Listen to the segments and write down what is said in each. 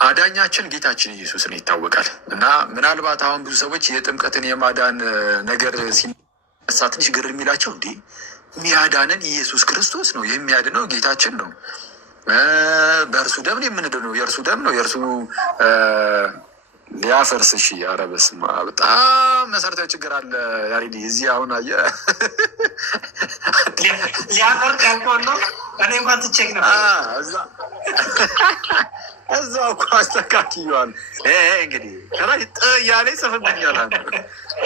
አዳኛችን ጌታችን ኢየሱስ ነው ይታወቃል። እና ምናልባት አሁን ብዙ ሰዎች የጥምቀትን የማዳን ነገር ሲነሳ ትንሽ ግር የሚላቸው እንዲህ የሚያዳነን ኢየሱስ ክርስቶስ ነው፣ የሚያድነው ጌታችን ነው፣ በእርሱ ደም ነው የምንድነው፣ የእርሱ ደም ነው የእርሱ ሊያፈርስ። እሺ፣ ኧረ በስመ አብ በጣም መሰረታዊ ችግር አለ። ያሬድ እዚህ አሁን አየህ ሊያፈርቅ ያልከው ነው። እኔ እንኳን ትቼክ ነበር እዛው እኮ አስተካክየዋል። እንግዲህ ከላይ እያለ ይጽፍብኛል።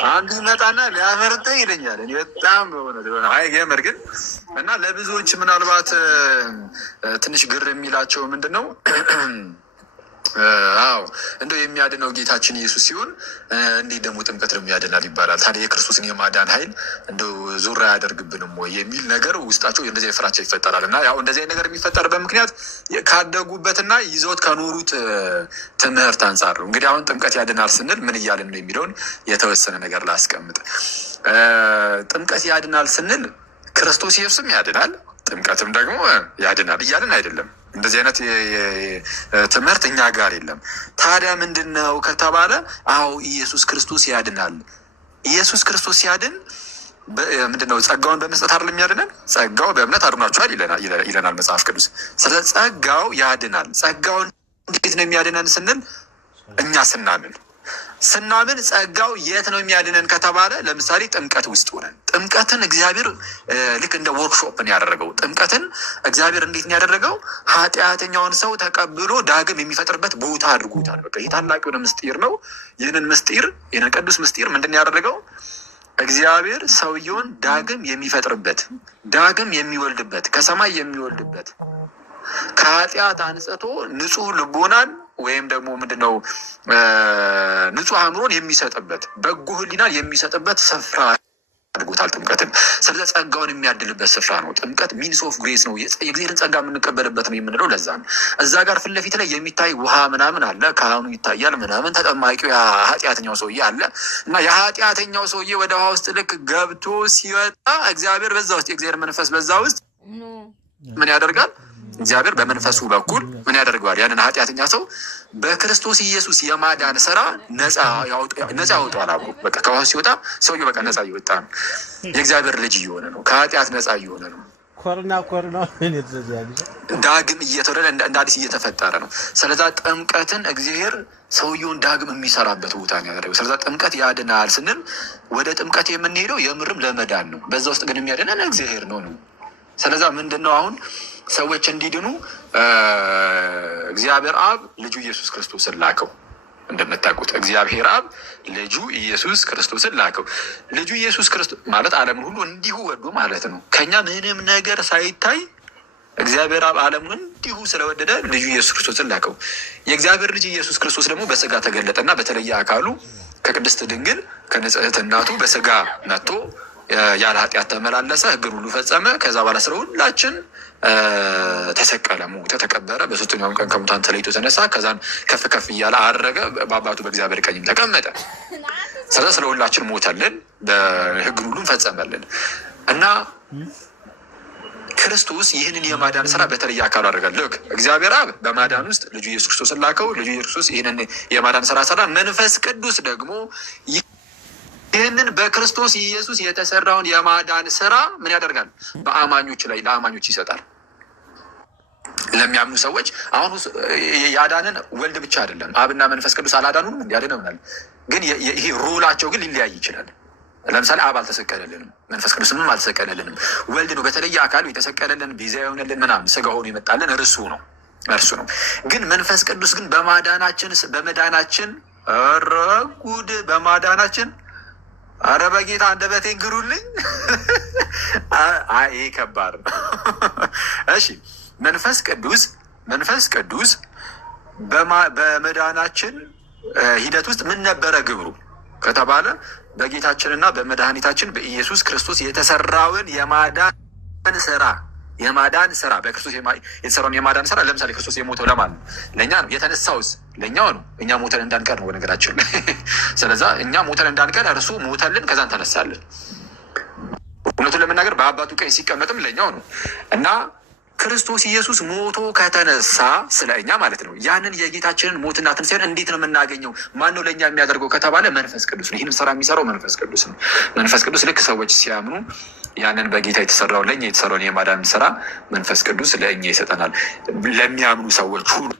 አንዱ ይመጣና ሊያፈርጥ ይለኛል። እኔ በጣም በሆነ አይ ገመር ግን እና ለብዙዎች ምናልባት ትንሽ ግር የሚላቸው ምንድን ነው? አዎ እንደው የሚያድነው ጌታችን ኢየሱስ ሲሆን እንዴት ደግሞ ጥምቀት ደግሞ ያድናል ይባላል? ታዲያ የክርስቶስን የማዳን ኃይል እንደው ዙር አያደርግብንም ወይ የሚል ነገር ውስጣቸው እንደዚህ ፍራቻ ይፈጠራል። እና ያው እንደዚህ አይነት ነገር የሚፈጠርበት ምክንያት ካደጉበትና ይዘውት ከኖሩት ትምህርት አንጻር ነው። እንግዲህ አሁን ጥምቀት ያድናል ስንል ምን እያልን ነው የሚለውን የተወሰነ ነገር ላስቀምጥ። ጥምቀት ያድናል ስንል ክርስቶስ ኢየሱስም ያድናል፣ ጥምቀትም ደግሞ ያድናል እያልን አይደለም። እንደዚህ አይነት ትምህርት እኛ ጋር የለም። ታዲያ ምንድን ነው ከተባለ፣ አዎ ኢየሱስ ክርስቶስ ያድናል። ኢየሱስ ክርስቶስ ሲያድን ምንድን ነው? ጸጋውን በመስጠት አይደለም የሚያድነን? ጸጋው በእምነት አድኗችኋል ይለናል መጽሐፍ ቅዱስ። ስለ ጸጋው ያድናል። ጸጋውን እንዴት ነው የሚያድነን ስንል እኛ ስናምን ጸጋው የት ነው የሚያድነን ከተባለ፣ ለምሳሌ ጥምቀት ውስጥ ሆነን ጥምቀትን እግዚአብሔር ልክ እንደ ወርክሾፕ ነው ያደረገው። ጥምቀትን እግዚአብሔር እንዴት ነው ያደረገው? ኃጢአተኛውን ሰው ተቀብሎ ዳግም የሚፈጥርበት ቦታ አድርጎታል። በቃ ይህ ታላቅ የሆነ ምስጢር ነው። ይህንን ቅዱስ ምስጢር ምንድን ነው ያደረገው? እግዚአብሔር ሰውየውን ዳግም የሚፈጥርበት፣ ዳግም የሚወልድበት፣ ከሰማይ የሚወልድበት፣ ከኃጢአት አንጽቶ ንጹህ ልቦናን ወይም ደግሞ ምንድነው ንጹህ አእምሮን የሚሰጥበት፣ በጎ ሕሊናን የሚሰጥበት ስፍራ አድርጎታል ጥምቀትን። ስለ ጸጋውን የሚያድልበት ስፍራ ነው ጥምቀት። ሚንስ ኦፍ ግሬስ ነው፣ የእግዚአብሔርን ጸጋ የምንቀበልበት ነው የምንለው ለዛ ነው። እዛ ጋር ፊት ለፊት ላይ የሚታይ ውሃ ምናምን አለ፣ ካህኑ ይታያል ምናምን፣ ተጠማቂው ኃጢአተኛው ሰውዬ አለ እና የኃጢአተኛው ሰውዬ ወደ ውሃ ውስጥ ልክ ገብቶ ሲወጣ እግዚአብሔር በዛ ውስጥ የእግዚአብሔር መንፈስ በዛ ውስጥ ምን ያደርጋል? እግዚአብሔር በመንፈሱ በኩል ምን ያደርገዋል? ያንን ኃጢአተኛ ሰው በክርስቶስ ኢየሱስ የማዳን ስራ ነፃ ያወጣዋል። አብሮ በቃ ከውሃ ሲወጣ ሰውዬው በቃ ነፃ እየወጣ ነው። የእግዚአብሔር ልጅ እየሆነ ነው። ከኃጢአት ነፃ እየሆነ ነው። ዳግም እየተወለደ እንደ አዲስ እየተፈጠረ ነው። ስለዛ ጥምቀትን እግዚአብሔር ሰውየውን ዳግም የሚሰራበት ቦታ ነው ያደረገው። ስለዛ ጥምቀት ያድናል ስንል ወደ ጥምቀት የምንሄደው የምርም ለመዳን ነው። በዛ ውስጥ ግን የሚያድነን እግዚአብሔር ነው። ስለዛ ምንድን ነው አሁን ሰዎች እንዲድኑ እግዚአብሔር አብ ልጁ ኢየሱስ ክርስቶስን ላከው። እንደምታውቁት እግዚአብሔር አብ ልጁ ኢየሱስ ክርስቶስን ላከው። ልጁ ኢየሱስ ክርስቶስ ማለት ዓለምን ሁሉ እንዲሁ ወዶ ማለት ነው። ከኛ ምንም ነገር ሳይታይ እግዚአብሔር አብ ዓለምን እንዲሁ ስለወደደ ልጁ ኢየሱስ ክርስቶስን ላከው። የእግዚአብሔር ልጅ ኢየሱስ ክርስቶስ ደግሞ በስጋ ተገለጠና በተለየ አካሉ ከቅድስት ድንግል ከንጽሕት እናቱ በስጋ መጥቶ ያለ ኃጢአት ተመላለሰ፣ ሕግን ሁሉ ፈጸመ። ከዛ በኋላ ስለ ሁላችን ተሰቀለ፣ ሞተ፣ ተቀበረ። በሶስተኛውም ቀን ከሙታን ተለይቶ ተነሳ። ከዛን ከፍ ከፍ እያለ አረገ፣ በአባቱ በእግዚአብሔር ቀኝም ተቀመጠ። ስለ ሁላችን ሞተልን፣ ሕግን ሁሉ ፈጸመልን እና ክርስቶስ ይህንን የማዳን ስራ በተለየ አካሉ አደረጋል። ልክ እግዚአብሔር አብ በማዳን ውስጥ ልጁ ኢየሱስ ክርስቶስን ላከው። ልጁ ኢየሱስ ክርስቶስ ይህንን የማዳን ስራ ሰራ። መንፈስ ቅዱስ ደግሞ ይህንን በክርስቶስ ኢየሱስ የተሰራውን የማዳን ስራ ምን ያደርጋል? በአማኞች ላይ ለአማኞች ይሰጣል። ለሚያምኑ ሰዎች አሁን ያዳንን ወልድ ብቻ አይደለም፣ አብና መንፈስ ቅዱስ አላዳኑንም እንዲያድነውናል። ግን ይሄ ሮላቸው ግን ሊለያይ ይችላል። ለምሳሌ አብ አልተሰቀለልንም፣ መንፈስ ቅዱስም አልተሰቀለልንም። ወልድ ነው በተለየ አካሉ የተሰቀለልን፣ ቤዛ የሆነልን ምናምን፣ ስጋ ሆኖ የመጣልን እርሱ ነው። ግን መንፈስ ቅዱስ ግን በመዳናችን ረጉድ በማዳናችን አረ በጌታ አንደበቴን ግሩልኝ። ይሄ ከባድ ነው። እሺ መንፈስ ቅዱስ በመዳናችን ሂደት ውስጥ ምን ነበረ ግብሩ ከተባለ በጌታችንና በመድኃኒታችን በኢየሱስ ክርስቶስ የተሰራውን የማዳን ስራ በክርስቶስ የተሰራውን የማዳን ስራ። ለምሳሌ ክርስቶስ የሞተው ለማን ነው? ለእኛ ነው። የተነሳውስ ለእኛው ነው። እኛ ሞተን እንዳንቀር ነው በነገራችን። ስለዛ እኛ ሞተን እንዳንቀር እርሱ ሞተልን፣ ከዛን ተነሳልን። እውነቱን ለመናገር በአባቱ ቀኝ ሲቀመጥም ለእኛው ነው እና ክርስቶስ ኢየሱስ ሞቶ ከተነሳ ስለ እኛ ማለት ነው። ያንን የጌታችንን ሞትና ትንሣኤን እንዴት ነው የምናገኘው? ማን ነው ለእኛ የሚያደርገው ከተባለ መንፈስ ቅዱስ ነው። ይህንም ስራ የሚሰራው መንፈስ ቅዱስ ነው። መንፈስ ቅዱስ ልክ ሰዎች ሲያምኑ ያንን በጌታ የተሰራው ለእኛ የተሰራውን የማዳን ስራ መንፈስ ቅዱስ ለእኛ ይሰጠናል። ለሚያምኑ ሰዎች ሁሉ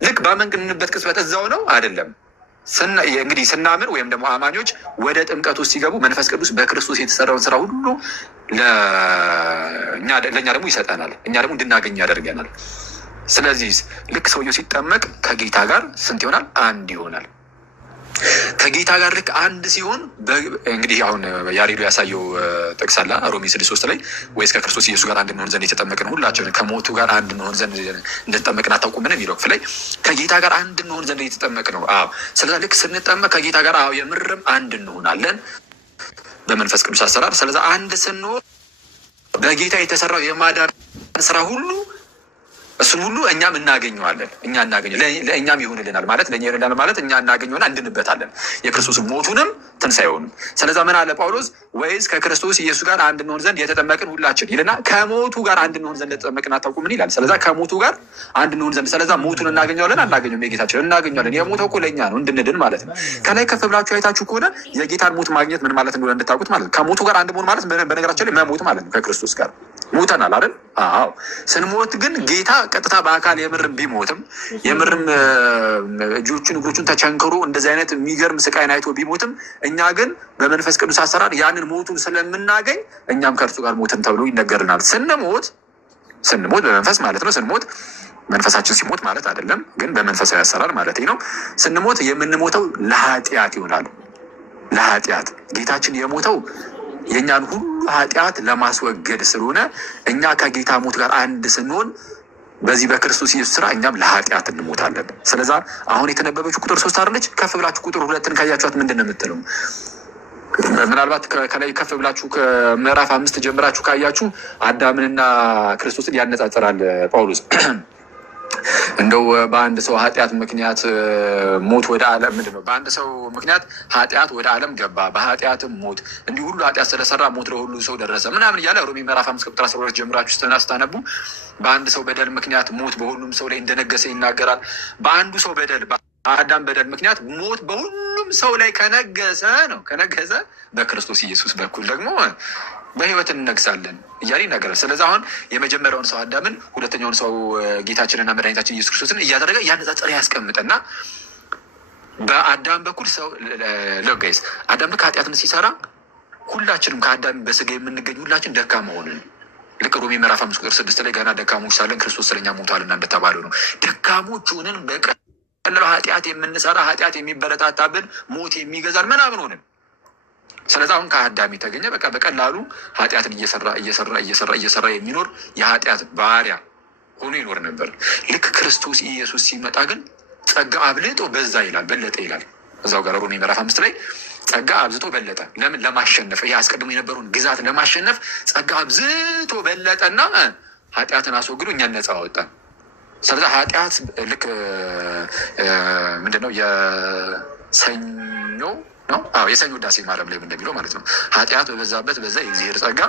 ልክ ባመንበት ቅጽበት እዛው ነው አይደለም። እንግዲህ ስናምን ወይም ደግሞ አማኞች ወደ ጥምቀት ውስጥ ሲገቡ መንፈስ ቅዱስ በክርስቶስ የተሰራውን ስራ ሁሉ ለእኛ ደግሞ ይሰጠናል። እኛ ደግሞ እንድናገኝ ያደርገናል። ስለዚህ ልክ ሰውየው ሲጠመቅ ከጌታ ጋር ስንት ይሆናል? አንድ ይሆናል። ከጌታ ጋር ልክ አንድ ሲሆን እንግዲህ አሁን ያሬዱ ያሳየው ጥቅስ አለ ሮሜ 6:3 ላይ ወይስ ከክርስቶስ ኢየሱስ ጋር አንድ እንሆን ዘንድ የተጠመቅን ሁላችን ከሞቱ ጋር አንድ እንሆን ዘንድ እንደተጠመቅን አታውቁምን የሚለው ክፍል ላይ ከጌታ ጋር አንድ እንሆን ዘንድ የተጠመቅ ነው። አዎ ስለዛ ልክ ስንጠመቅ ከጌታ ጋር የምርም አንድ እንሆናለን በመንፈስ ቅዱስ አሰራር። ስለዛ አንድ ስንሆን በጌታ የተሰራው የማዳን ስራ ሁሉ እሱን ሁሉ እኛም እናገኘዋለን። ለእኛም ይሆንልናል ማለት ለእኛ ይሆንልናል ማለት እኛ እናገኘውና እንድንበታለን የክርስቶስን ሞቱንም ትንሣኤውንም። ስለዛ ምን አለ ጳውሎስ? ወይስ ከክርስቶስ ኢየሱስ ጋር አንድ እንሆን ዘንድ የተጠመቅን ሁላችን ይልና ከሞቱ ጋር አንድ እንሆን ዘንድ የተጠመቅን አታውቁምን ይላል። ስለዛ ከሞቱ ጋር አንድ እንሆን ዘንድ ስለዛ ሞቱን እናገኘዋለን አናገኘውም? የጌታችን እናገኘዋለን። የሞተው እኮ ለእኛ ነው እንድንድን ማለት ነው። ከላይ ከፍ ብላችሁ አይታችሁ ከሆነ የጌታን ሞት ማግኘት ምን ማለት እንደሆነ እንድታውቁት ማለት ነው። ከሞቱ ጋር አንድ መሆን ማለት በነገራችን ላይ መሞት ማለት ነው። ከክርስቶስ ጋር ሞተናል አይደል? አዎ። ስንሞት ግን ጌታ ቀጥታ በአካል የምርም ቢሞትም የምርም እጆቹን እግሮቹን ተቸንክሮ እንደዚህ አይነት የሚገርም ስቃይን አይቶ ቢሞትም እኛ ግን በመንፈስ ቅዱስ አሰራር ያንን ሞቱን ስለምናገኝ እኛም ከእርሱ ጋር ሞትን ተብሎ ይነገርናል። ስንሞት በመንፈስ ማለት ነው። ስንሞት መንፈሳችን ሲሞት ማለት አይደለም፣ ግን በመንፈሳዊ አሰራር ማለት ነው። ስንሞት የምንሞተው ለኃጢአት ይሆናል። ለኃጢአት ጌታችን የሞተው የእኛን ሁሉ ኃጢአት ለማስወገድ ስለሆነ እኛ ከጌታ ሞት ጋር አንድ ስንሆን በዚህ በክርስቶስ ኢየሱስ ስራ እኛም ለኃጢአት እንሞታለን። ስለዛ አሁን የተነበበችው ቁጥር 3 አይደለች? ከፍ ብላችሁ ቁጥር 2 ካያችኋት ምንድን ነው የምትለው? ምናልባት ከላይ ከፍ ብላችሁ ከምዕራፍ 5 ጀምራችሁ ካያችሁ አዳምንና ክርስቶስን ያነጻጽራል ጳውሎስ። እንደው በአንድ ሰው ኃጢአት ምክንያት ሞት ወደ ዓለም በአንድ ሰው ምክንያት ኃጢአት ወደ ዓለም ገባ፣ በኃጢአትም ሞት፣ እንዲሁ ሁሉ ኃጢአት ስለሰራ ሞት ለሁሉ ሰው ደረሰ ምናምን እያለ ሮሜ ምዕራፍ 5 ቁጥር 12 ጀምራችሁ ስታነቡ በአንድ ሰው በደል ምክንያት ሞት በሁሉም ሰው ላይ እንደነገሰ ይናገራል። በአንዱ ሰው በደል በአዳም በደል ምክንያት ሞት በሁሉም ሰው ላይ ከነገሰ በክርስቶስ ኢየሱስ በኩል ደግሞ በሕይወት እንነግሳለን እያለ ይናገራል። ስለዚህ አሁን የመጀመሪያውን ሰው አዳምን፣ ሁለተኛውን ሰው ጌታችንና መድኃኒታችን ኢየሱስ ክርስቶስን እያደረገ ያነጻጸረ ያስቀምጥና በአዳም በኩል ሰው ለጋይስ አዳም ልክ ኃጢአትን ሲሰራ ሁላችንም ከአዳም በስጋ የምንገኝ ሁላችን ደካማ ሆንን። ልክ ሮሜ ምዕራፍ 5 ቁጥር 6 ላይ ገና ደካሞች ሳለን ክርስቶስ ስለኛ ሞቷልና እንደተባለው ነው። ደካሞች ሆንን፣ በቀላሉ ኃጢአት የምንሰራ ኃጢአት የሚበረታታብን ሞት የሚገዛን ምናምን ሆንን። ስለዚህ አሁን ከአዳም የተገኘ በቀላሉ ኃጢአትን እየሰራ የሚኖር የኃጢአት ባሪያ ሆኖ ይኖር ነበር። ልክ ክርስቶስ ኢየሱስ ሲመጣ ግን ጸጋ አብልጦ በዛ ይላል፣ በለጠ ይላል። እዛው ጋር ሮሜ ምዕራፍ 5 ላይ ጸጋ አብዝቶ በለጠ። ለምን? ለማሸነፍ፣ ይሄ አስቀድሞ የነበረውን ግዛት ለማሸነፍ ጸጋ አብዝቶ በለጠና ኃጢአትን አስወግዶ እኛን ነፃ አወጣን። ስለዚህ ኃጢአት ልክ ምንድነው የሰኞ ነው። አዎ የሰኞ ውዳሴ ማርያም ላይ እንደሚለው ማለት ነው። ኃጢአት በበዛበት በዛ የእግዚአብሔር ጸጋ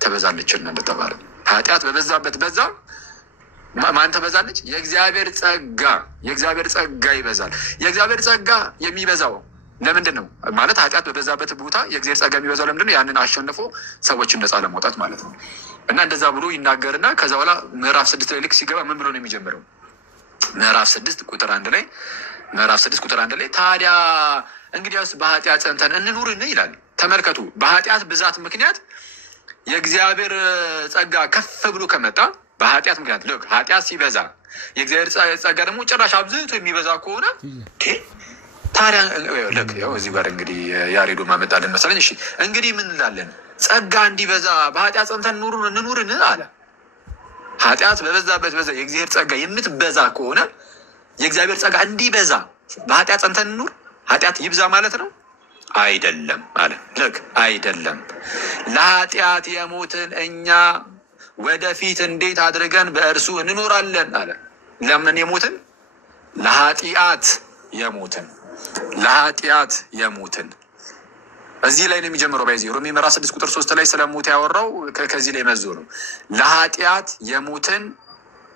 ተበዛለችና እንደተባለ ኃጢአት በበዛበት በዛ ማን ተበዛለች? የእግዚአብሔር ጸጋ ይበዛል። የእግዚአብሔር ጸጋ የሚበዛው ለምንድን ነው ማለት? ኃጢአት በበዛበት ቦታ የእግዚአብሔር ጸጋ የሚበዛው ለምንድን ነው? ያንን አሸንፎ ሰዎችን ነፃ ለማውጣት ማለት ነው። እና እንደዛ ብሎ ይናገርና ከዛ በኋላ ምዕራፍ 6 ላይ ልክ ሲገባ ምን ብሎ ነው የሚጀምረው? ምዕራፍ 6 ቁጥር 1 ላይ ታዲያ እንግዲያውስ በኃጢአት ጸንተን እንኑርን ይላል። ተመልከቱ፣ በኃጢአት ብዛት ምክንያት የእግዚአብሔር ጸጋ ከፍ ብሎ ከመጣ በኃጢአት ምክንያት ልክ ኃጢአት ሲበዛ የእግዚአብሔር ጸጋ ደግሞ ጭራሽ አብዝቶ የሚበዛ ከሆነ ታዲያ ልክ ያው እዚህ ጋር እንግዲህ ያሬዶ ማመጣልን መሰለኝ። እሺ እንግዲህ ምን እንላለን? ጸጋ እንዲበዛ በኃጢአት ጸንተን እንኑርን አለ። ኃጢአት በበዛበት በዛ የእግዚአብሔር ጸጋ የምትበዛ ከሆነ የእግዚአብሔር ጸጋ እንዲበዛ በኃጢአት ጸንተን እንኑር፣ ኃጢአት ይብዛ ማለት ነው? አይደለም አለ። ልክ አይደለም። ለኃጢአት የሞትን እኛ ወደፊት እንዴት አድርገን በእርሱ እንኖራለን አለ። ለምን የሞትን? ለኃጢአት የሞትን እዚህ ላይ ነው የሚጀምረው። ባይዚ ሮሜ ምዕራፍ 6 ቁጥር 3 ላይ ስለ ሞት ያወራው ከዚህ ላይ መዞ ነው። ለኃጢአት የሞትን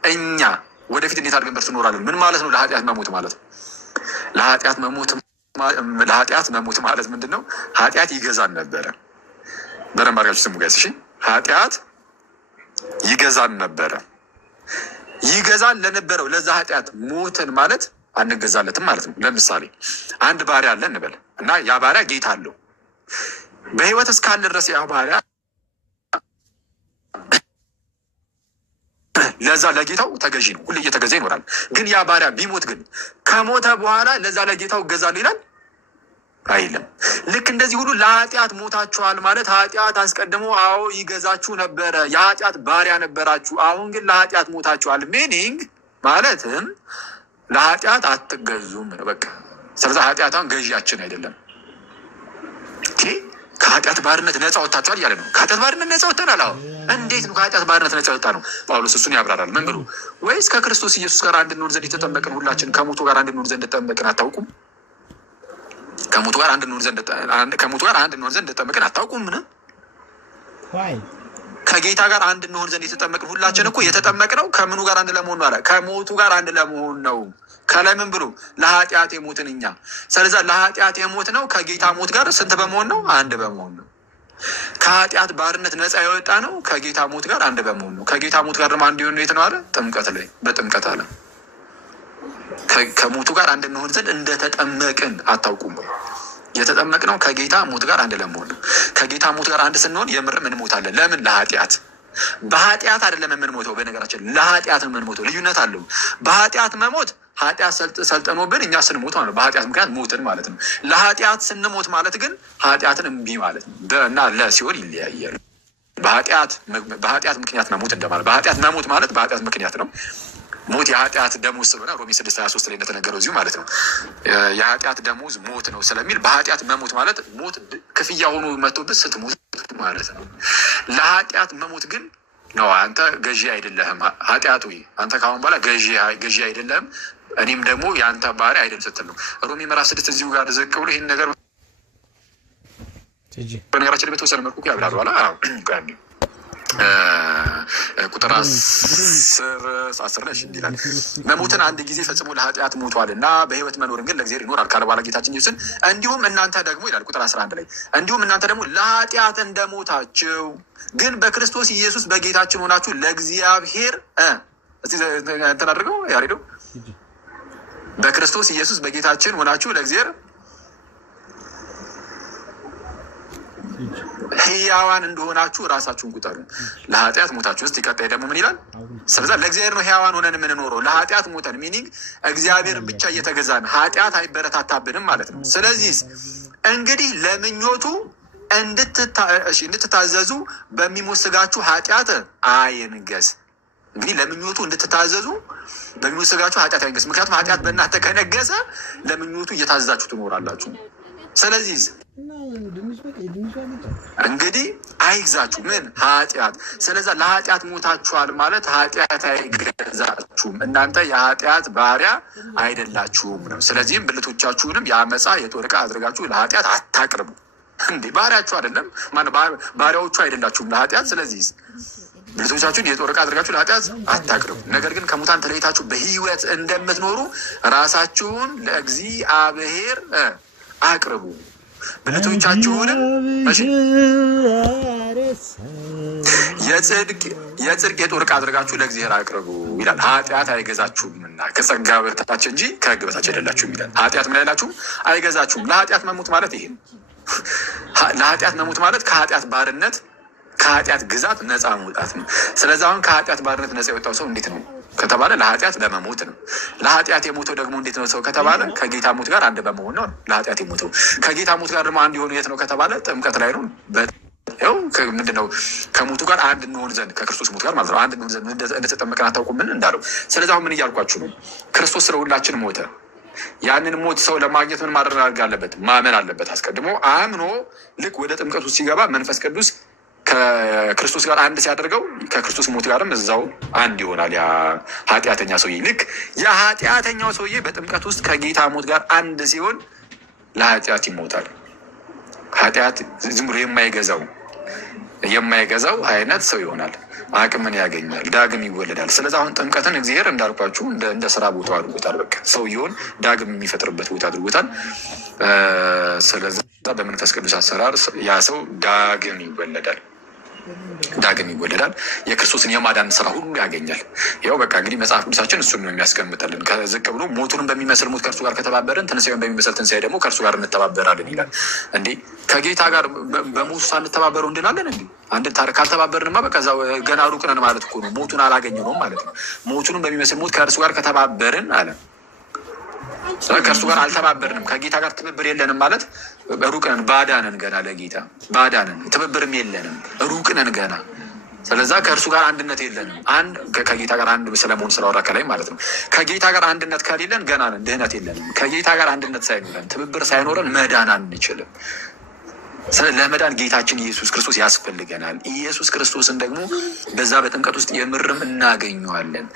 እኛ ወደፊት እንዴት አድርገን በርሱ እንኖራለን? ምን ማለት ነው ለኃጢአት መሞት ማለት? ለኃጢአት መሞት ማለት ምንድን ነው? ኃጢአት ይገዛን ነበረ። በደንብ አድርጋችሁ ስሙ ጋይስ። እሺ ኃጢአት ይገዛን ነበረ። ይገዛን ለነበረው ለዛ ኃጢአት ሞትን ማለት አንገዛለትም ማለት ነው። ለምሳሌ አንድ ባሪያ አለ እንበል እና ያ ባሪያ ጌታ አለው። በህይወት እስካለ ድረስ ያ ባሪያ ለዛ ለጌታው ተገዢ ነው። ሁሌ እየተገዛ ይኖራል። ግን ያ ባሪያ ቢሞት ግን ከሞተ በኋላ ለዛ ለጌታው እገዛለሁ ይላል አይልም። ልክ እንደዚህ ሁሉ ለኃጢአት ሞታችኋል ማለት ኃጢአት አስቀድሞ አዎ ይገዛችሁ ነበረ፣ የኃጢአት ባሪያ ነበራችሁ። አሁን ግን ለኃጢአት ሞታችኋል። ሚኒንግ ማለትም ለኃጢአት አትገዙም ነው በቃ። ስለዚህ ኃጢአቷን ገዢያችን አይደለም። ከኃጢአት ባርነት ነፃ ወጥታችኋል እያለ ነው። ከኃጢአት ባርነት ነፃ ወጥተናል። አዎ እንዴት ነው ከኃጢአት ባርነት ነፃ ወጣ ነው? ጳውሎስ እሱን ያብራራል። ምን ብሎ? ወይስ ከክርስቶስ ኢየሱስ ጋር አንድ እንሆን ዘንድ የተጠመቅን ሁላችን ከሞቱ ጋር አንድ እንሆን ዘንድ የተጠመቅን አታውቁም? ከሞቱ ጋር አንድ እንሆን ዘንድ የተጠመቅን አታውቁም? ምን ከጌታ ጋር አንድ እንሆን ዘንድ የተጠመቅን ሁላችን እኮ የተጠመቅነው ከምኑ ጋር አንድ ለመሆን ነው አለ። ከሞቱ ጋር አንድ ለመሆን ነው። ከለምን ብሎ ለኃጢአት የሞትን እኛ። ስለዚህ ለኃጢአት የሞት ነው ከጌታ ሞት ጋር ስንት በመሆን ነው? አንድ በመሆን ነው። ከኃጢአት ባርነት ነፃ የወጣ ነው ከጌታ ሞት ጋር አንድ በመሆን ነው። ከጌታ ሞት ጋር ደግሞ አንድ የሆነ የት ነው አለ? ጥምቀት ላይ። በጥምቀት አለ ከሞቱ ጋር አንድ እንሆን ዘንድ እንደተጠመቅን አታውቁም? የተጠመቅነው ከጌታ ሞት ጋር አንድ ለመሆን ነው። ከጌታ ሞት ጋር አንድ ስንሆን የምርም እንሞታለን። ለምን? ለኃጢአት። በኃጢአት አይደለም የምንሞተው። በነገራችን ለኃጢአት የምንሞተው ልዩነት አለው። በኃጢአት መሞት ኃጢአት ሰልጠኖብን እኛ ስንሞት ማለት ነው። በኃጢአት ምክንያት ሞትን ማለት ነው። ለኃጢአት ስንሞት ማለት ግን ኃጢአትን እምቢ ማለት ነው እና ለሲኦል ይለያያል። በኃጢአት ምክንያት መሞት እንደማለት። በኃጢአት መሞት ማለት በኃጢአት ምክንያት ነው። ሞት የኃጢአት ደሞዝ ስለሆነ ሮሜ 6:23 ላይ እንደተነገረው እዚሁ ማለት ነው። የኃጢአት ደሞዝ ሞት ነው ስለሚል በኃጢአት መሞት ማለት ሞት ክፍያ ሆኖ መጥቶብት ስትሞት ማለት ነው። ለኃጢአት መሞት ግን ነው አንተ ገዢ አይደለህም። ኃጢአት ወይ አንተ ካሁን በኋላ ገዢ አይደለህም፣ እኔም ደግሞ የአንተ ባሪያ አይደለም ስትል ነው። ሮሜ ምዕራፍ 6 እዚሁ ጋር ዝቅ ብሎ ይህን ነገር በነገራችን ላይ በተወሰነ መልኩ ያብራሩ አላ ቁጥር 10 ላይ እንዲላል መሞትን አንድ ጊዜ ፈጽሞ ለኃጢአት ሞቷል እና በህይወት መኖርን ግን ለእግዚአብሔር ይኖራል ካለ በኋላ ጌታችን ኢየሱስን እንዲሁም እናንተ ደግሞ ይላል ቁጥር 11 ላይ እንዲሁም እናንተ ደግሞ ለኃጢአት እንደሞታችሁ ግን በክርስቶስ ኢየሱስ በጌታችን ሆናችሁ ለእግዚአብሔር እስቲ እንትን አድርገው ያሬዶ በክርስቶስ ኢየሱስ በጌታችን ሆናችሁ ለእግዚአብሔር ሕያዋን እንደሆናችሁ ራሳችሁን ቁጠሩ። ለኃጢአት ሞታችሁ ውስጥ ይቀጣይ ደግሞ ምን ይላል? ስለዚህ ለእግዚአብሔር ነው ሕያዋን ሆነን የምንኖረው። ለኃጢአት ሞተን ሚኒንግ እግዚአብሔር ብቻ እየተገዛን ኃጢአት አይበረታታብንም ማለት ነው። ስለዚህ እንግዲህ ለምኞቱ እንድትታዘዙ በሚሞት ስጋችሁ ኃጢአት አይንገስ። እንግዲህ ለምኞቱ እንድትታዘዙ በሚሞት ስጋችሁ ኃጢአት አይንገስ። ምክንያቱም ኃጢአት በእናንተ ከነገሰ ለምኞቱ እየታዘዛችሁ ትኖራላችሁ። ስለዚህ እንግዲህ አይግዛችሁ ምን ኃጢአት። ስለዚህ ለኃጢአት ሞታችኋል ማለት ኃጢአት አይገዛችሁም፣ እናንተ የኃጢአት ባሪያ አይደላችሁም ነው። ስለዚህም ብልቶቻችሁንም የአመፃ የጦር ዕቃ አድርጋችሁ ለኃጢአት አታቅርቡ። እንዴ ባሪያችሁ አይደለም ባሪያዎቹ አይደላችሁም ለኃጢአት። ስለዚህ ብልቶቻችሁን የጦር ዕቃ አድርጋችሁ ለኃጢአት አታቅርቡ፣ ነገር ግን ከሙታን ተለይታችሁ በሕይወት እንደምትኖሩ ራሳችሁን ለእግዚአብሔር አቅርቡ። ብልቶቻችሁንም የጽድቅ የጦር ዕቃ አድርጋችሁ ለእግዚአብሔር አቅርቡ ይላል። ኃጢአት አይገዛችሁምና ከጸጋ በታች እንጂ ከሕግ በታች አይደላችሁም ይላል። ኃጢአት ምን አይላችሁም? አይገዛችሁም። ለኃጢአት መሞት ማለት ይሄ ነው። ለኃጢአት መሞት ማለት ከኃጢአት ባርነት ከኃጢአት ግዛት ነፃ መውጣት ነው። ስለዚህ አሁን ከኃጢአት ባርነት ነፃ የወጣው ሰው እንዴት ነው ከተባለ ለኃጢአት በመሞት ነው። ለኃጢአት የሞተው ደግሞ እንዴት ነው ሰው ከተባለ ከጌታ ሞት ጋር አንድ በመሆን ነው ለኃጢአት የሞተው። ከጌታ ሞት ጋር ደግሞ አንድ የሆኑ የት ነው ከተባለ ጥምቀት ላይ ነው። ያው ምንድነው ከሞቱ ጋር አንድ እንሆን ዘንድ ከክርስቶስ ሞት ጋር ማለት ነው አንድ እንሆን ዘንድ እንደተጠመቅን አታውቁም ምን እንዳለው። ስለዚህ አሁን ምን እያልኳችሁ ነው? ክርስቶስ ስለ ሁላችን ሞተ። ያንን ሞት ሰው ለማግኘት ምን ማድረግ አለበት? ማመን አለበት። አስቀድሞ አምኖ ልክ ወደ ጥምቀቱ ሲገባ መንፈስ ቅዱስ ከክርስቶስ ጋር አንድ ሲያደርገው ከክርስቶስ ሞት ጋርም እዛው አንድ ይሆናል። ያ ኃጢአተኛ ሰውዬ ልክ የኃጢአተኛው ሰውዬ በጥምቀት ውስጥ ከጌታ ሞት ጋር አንድ ሲሆን ለኃጢአት ይሞታል። ኃጢአት ዝም ብሎ የማይገዛው አይነት ሰው ይሆናል። አቅምን ያገኛል፣ ዳግም ይወለዳል። ስለዚህ አሁን ጥምቀትን እግዚአብሔር እንዳልኳችሁ እንደ ስራ ቦታው አድርጎታል። በቃ ሰውየውን ዳግም የሚፈጥርበት ቦታ አድርጎታል። ስለዚህ በመንፈስ ቅዱስ አሰራር ያ ሰው ዳግም ይወለዳል። የክርስቶስን የማዳን ስራ ሁሉ ያገኛል። ያው በቃ እንግዲህ መጽሐፍ ቅዱሳችን እሱን ነው የሚያስቀምጥልን። ከዝቅ ብሎ ሞቱንም በሚመስል ሞት ከእርሱ ጋር ከተባበርን ትንሣኤውን በሚመስል ትንሣኤ ደግሞ ከእርሱ ጋር እንተባበራለን ይላል። እንዴ ከጌታ ጋር በሞቱ ሳንተባበረው እንድናለን? እንዲ አንድ ታሪክ ካልተባበርንማ በቃ እዛው ገና ሩቅ ነን ማለት እኮ ነው። ሞቱን አላገኘነውም ማለት ነው። ሞቱንም በሚመስል ሞት ከእርሱ ጋር ከተባበርን አለ። ከእርሱ ጋር አልተባበርንም፣ ከጌታ ጋር ትብብር የለንም ማለት ሩቅ ነን፣ ባዳ ነን፣ ገና ለጌታ ባዳ ነን፣ ትብብርም የለንም፣ ሩቅ ነን ገና። ስለዛ ከእርሱ ጋር አንድነት የለንም። ከጌታ ጋር አንድ ስለመሆን ስላወራ ከላይ ማለት ነው። ከጌታ ጋር አንድነት ከሌለን ገና ነን፣ ድህነት የለንም። ከጌታ ጋር አንድነት ሳይኖረን ትብብር ሳይኖረን መዳን አንችልም። ለመዳን ጌታችን ኢየሱስ ክርስቶስ ያስፈልገናል። ኢየሱስ ክርስቶስን ደግሞ በዛ በጥምቀት ውስጥ የምርም እናገኘዋለን።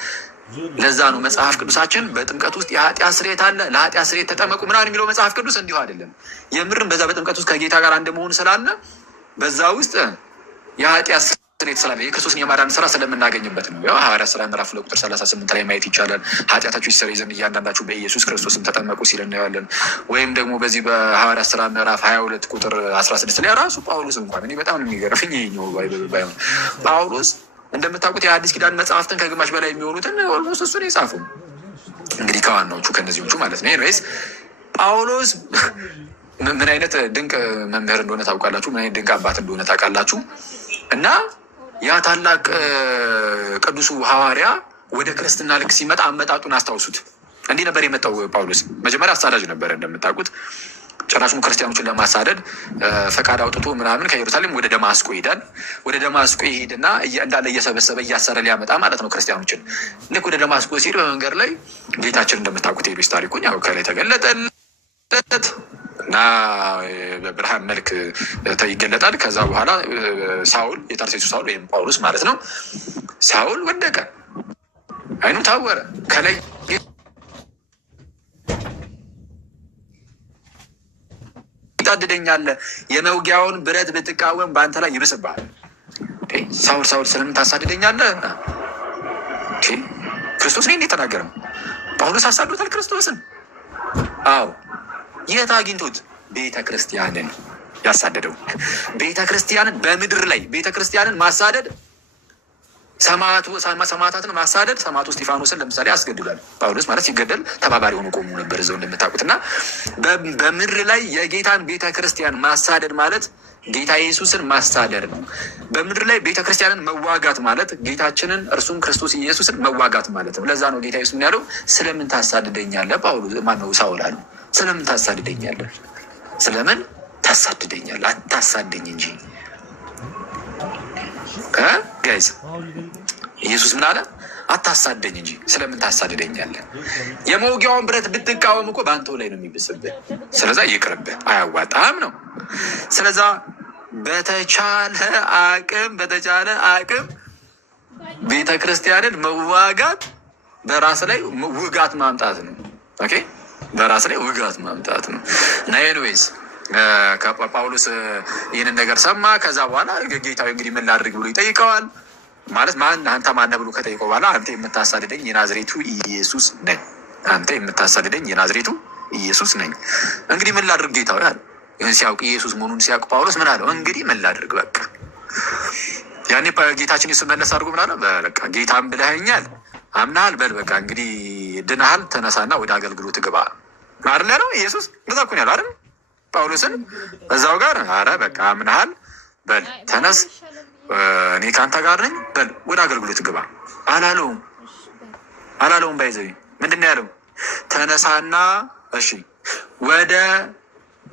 ለዛ ነው መጽሐፍ ቅዱሳችን በጥምቀት ውስጥ የኃጢአት ስርየት አለ፣ ለኃጢአት ስርየት ተጠመቁ ምናምን የሚለው መጽሐፍ ቅዱስ እንዲሁ አይደለም። የምርም በዛ በጥምቀት ውስጥ ከጌታ ጋር አንድ መሆን ስላለ በዛ ውስጥ የኃጢአት ስርየት ስላለ የክርስቶስን የማዳን ስራ ስለምናገኝበት ነው። ያው ሐዋርያት ሥራ ምዕራፍ 2 ቁጥር 38 ላይ ማየት ይቻላል። ኃጢአታችሁ ይሰረይ ዘንድ እያንዳንዳችሁ በኢየሱስ ክርስቶስም ተጠመቁ ሲል እናያለን። ወይም ደግሞ በዚህ በሐዋርያት ሥራ ምዕራፍ 22 ቁጥር 16 ላይ ራሱ ጳውሎስ እንኳን እኔ በጣም ነው የሚገርመኝ ይኸኛው ባይሆን ጳውሎስ እንደምታውቁት የአዲስ ኪዳን መጽሐፍትን ከግማሽ በላይ የሚሆኑትን ኦልሞስት እሱን የጻፉ እንግዲህ ከዋናዎቹ ከነዚዎቹ ማለት ነው። ኤኒዌይስ ጳውሎስ ምን አይነት ድንቅ መምህር እንደሆነ ታውቃላችሁ። ምን አይነት ድንቅ አባት እንደሆነ ታውቃላችሁ። እና ያ ታላቅ ቅዱሱ ሐዋርያ ወደ ክርስትና ልክ ሲመጣ አመጣጡን አስታውሱት። እንዲህ ነበር የመጣው ጳውሎስ። መጀመሪያ አሳዳጅ ነበረ እንደምታውቁት። ጭራሹን ክርስቲያኖችን ለማሳደድ ፈቃድ አውጥቶ ምናምን ከኢየሩሳሌም ወደ ደማስቆ ይሄዳል። ወደ ደማስቆ ይሄድና እንዳለ እየሰበሰበ እያሰረ ሊያመጣ ማለት ነው ክርስቲያኖችን። ልክ ወደ ደማስቆ ሲሄድ በመንገድ ላይ ጌታችን እንደምታውቁት ሄዱ ታሪኩን ያው ከላይ ተገለጠለት እና በብርሃን መልክ ይገለጣል። ከዛ በኋላ ሳውል የጠርሴሱ ሳውል ወይም ጳውሎስ ማለት ነው። ሳውል ወደቀ፣ አይኑ ታወረ። ከላይ ታድደኛለህ፣ የመውጊያውን ብረት ብትቃወም በአንተ ላይ ይብስብሃል። ሳውል ስለምን ታሳድደኛለህ? ክርስቶስ እንዴት ተናገረው? ጳውሎስ አሳዶታል ክርስቶስን። አዎ የት አግኝቶት? ቤተ ክርስቲያንን ያሳደደው። ቤተ ክርስቲያንን በምድር ላይ ቤተ ክርስቲያንን ማሳደድ፣ ሰማዕታትን ማሳደድ። ሰማዕቱ እስጢፋኖስን ለምሳሌ አስገድሏል። ጳውሎስ ማለት ሲገደል ተባባሪ ሆኖ ቆሙ ነበር እዛው እንደምታውቁት። እና በምድር ላይ የጌታን ቤተ ክርስቲያን ማሳደድ ማለት ጌታ ኢየሱስን ማሳደድ ነው። በምድር ላይ ቤተ ክርስቲያንን መዋጋት ማለት ጌታችንን እርሱም ክርስቶስ ኢየሱስን መዋጋት ማለት ነው። ለዛ ነው ጌታ ኢየሱስ ያለው ስለምን ታሳድደኛለህ? ጳውሎስ ማነው ሳውል አለው። ስለምን ታሳድደኛለህ? ስለምን ታሳድደኛለህ? አታሳደኝ እንጂ ጋይዝ ኢየሱስ ምን አለ? አታሳደኝ እንጂ ስለምን ታሳድደኛለህ? የመውጊያውን ብረት ብትቃወም እኮ በአንተው ላይ ነው የሚብስብህ። ስለዛ ይቅርብህ፣ አያዋጣም ነው። ስለዛ በተቻለ አቅም ቤተ ክርስቲያንን መዋጋት በራስ ላይ ውጋት ማምጣት ነው። ኦኬ፣ በራስ ላይ ውጋት ማምጣት ነው። እና ኤኒዌይስ ጳውሎስ ይህንን ነገር ሰማ። ከዛ በኋላ ጌታዊ እንግዲህ ምን ላድርግ ብሎ ይጠይቀዋል። ማለት አንተ ማነህ ብሎ ከጠይቀው በኋላ አንተ የምታሳድደኝ የናዝሬቱ ኢየሱስ ነኝ፣ አንተ የምታሳድደኝ የናዝሬቱ ኢየሱስ ነኝ። እንግዲህ ምን ላድርግ ጌታዊ አለ። ይህን ሲያውቅ ኢየሱስ መሆኑን ሲያውቅ ጳውሎስ ምን አለው? እንግዲህ ምን ላድርግ በቃ። ያኔ ጌታችን ኢየሱስ መለስ አድርጎ ምን አለ? በቃ ጌታም ብለኸኛል፣ አምናሃል፣ በል በቃ እንግዲህ ድነሃል፣ ተነሳና ወደ አገልግሎት ግባ አይደል ያለው ኢየሱስ። እንደዛ እኮ ነው ያለው አይደል? ጳውሎስን እዛው ጋር አረ በቃ አምናሃል፣ በል ተነስ፣ እኔ ከአንተ ጋር ነኝ፣ በል ወደ አገልግሎት ግባ አላለውም። ባይዘይ ምንድን ነው ያለው? ተነሳና እሺ ወደ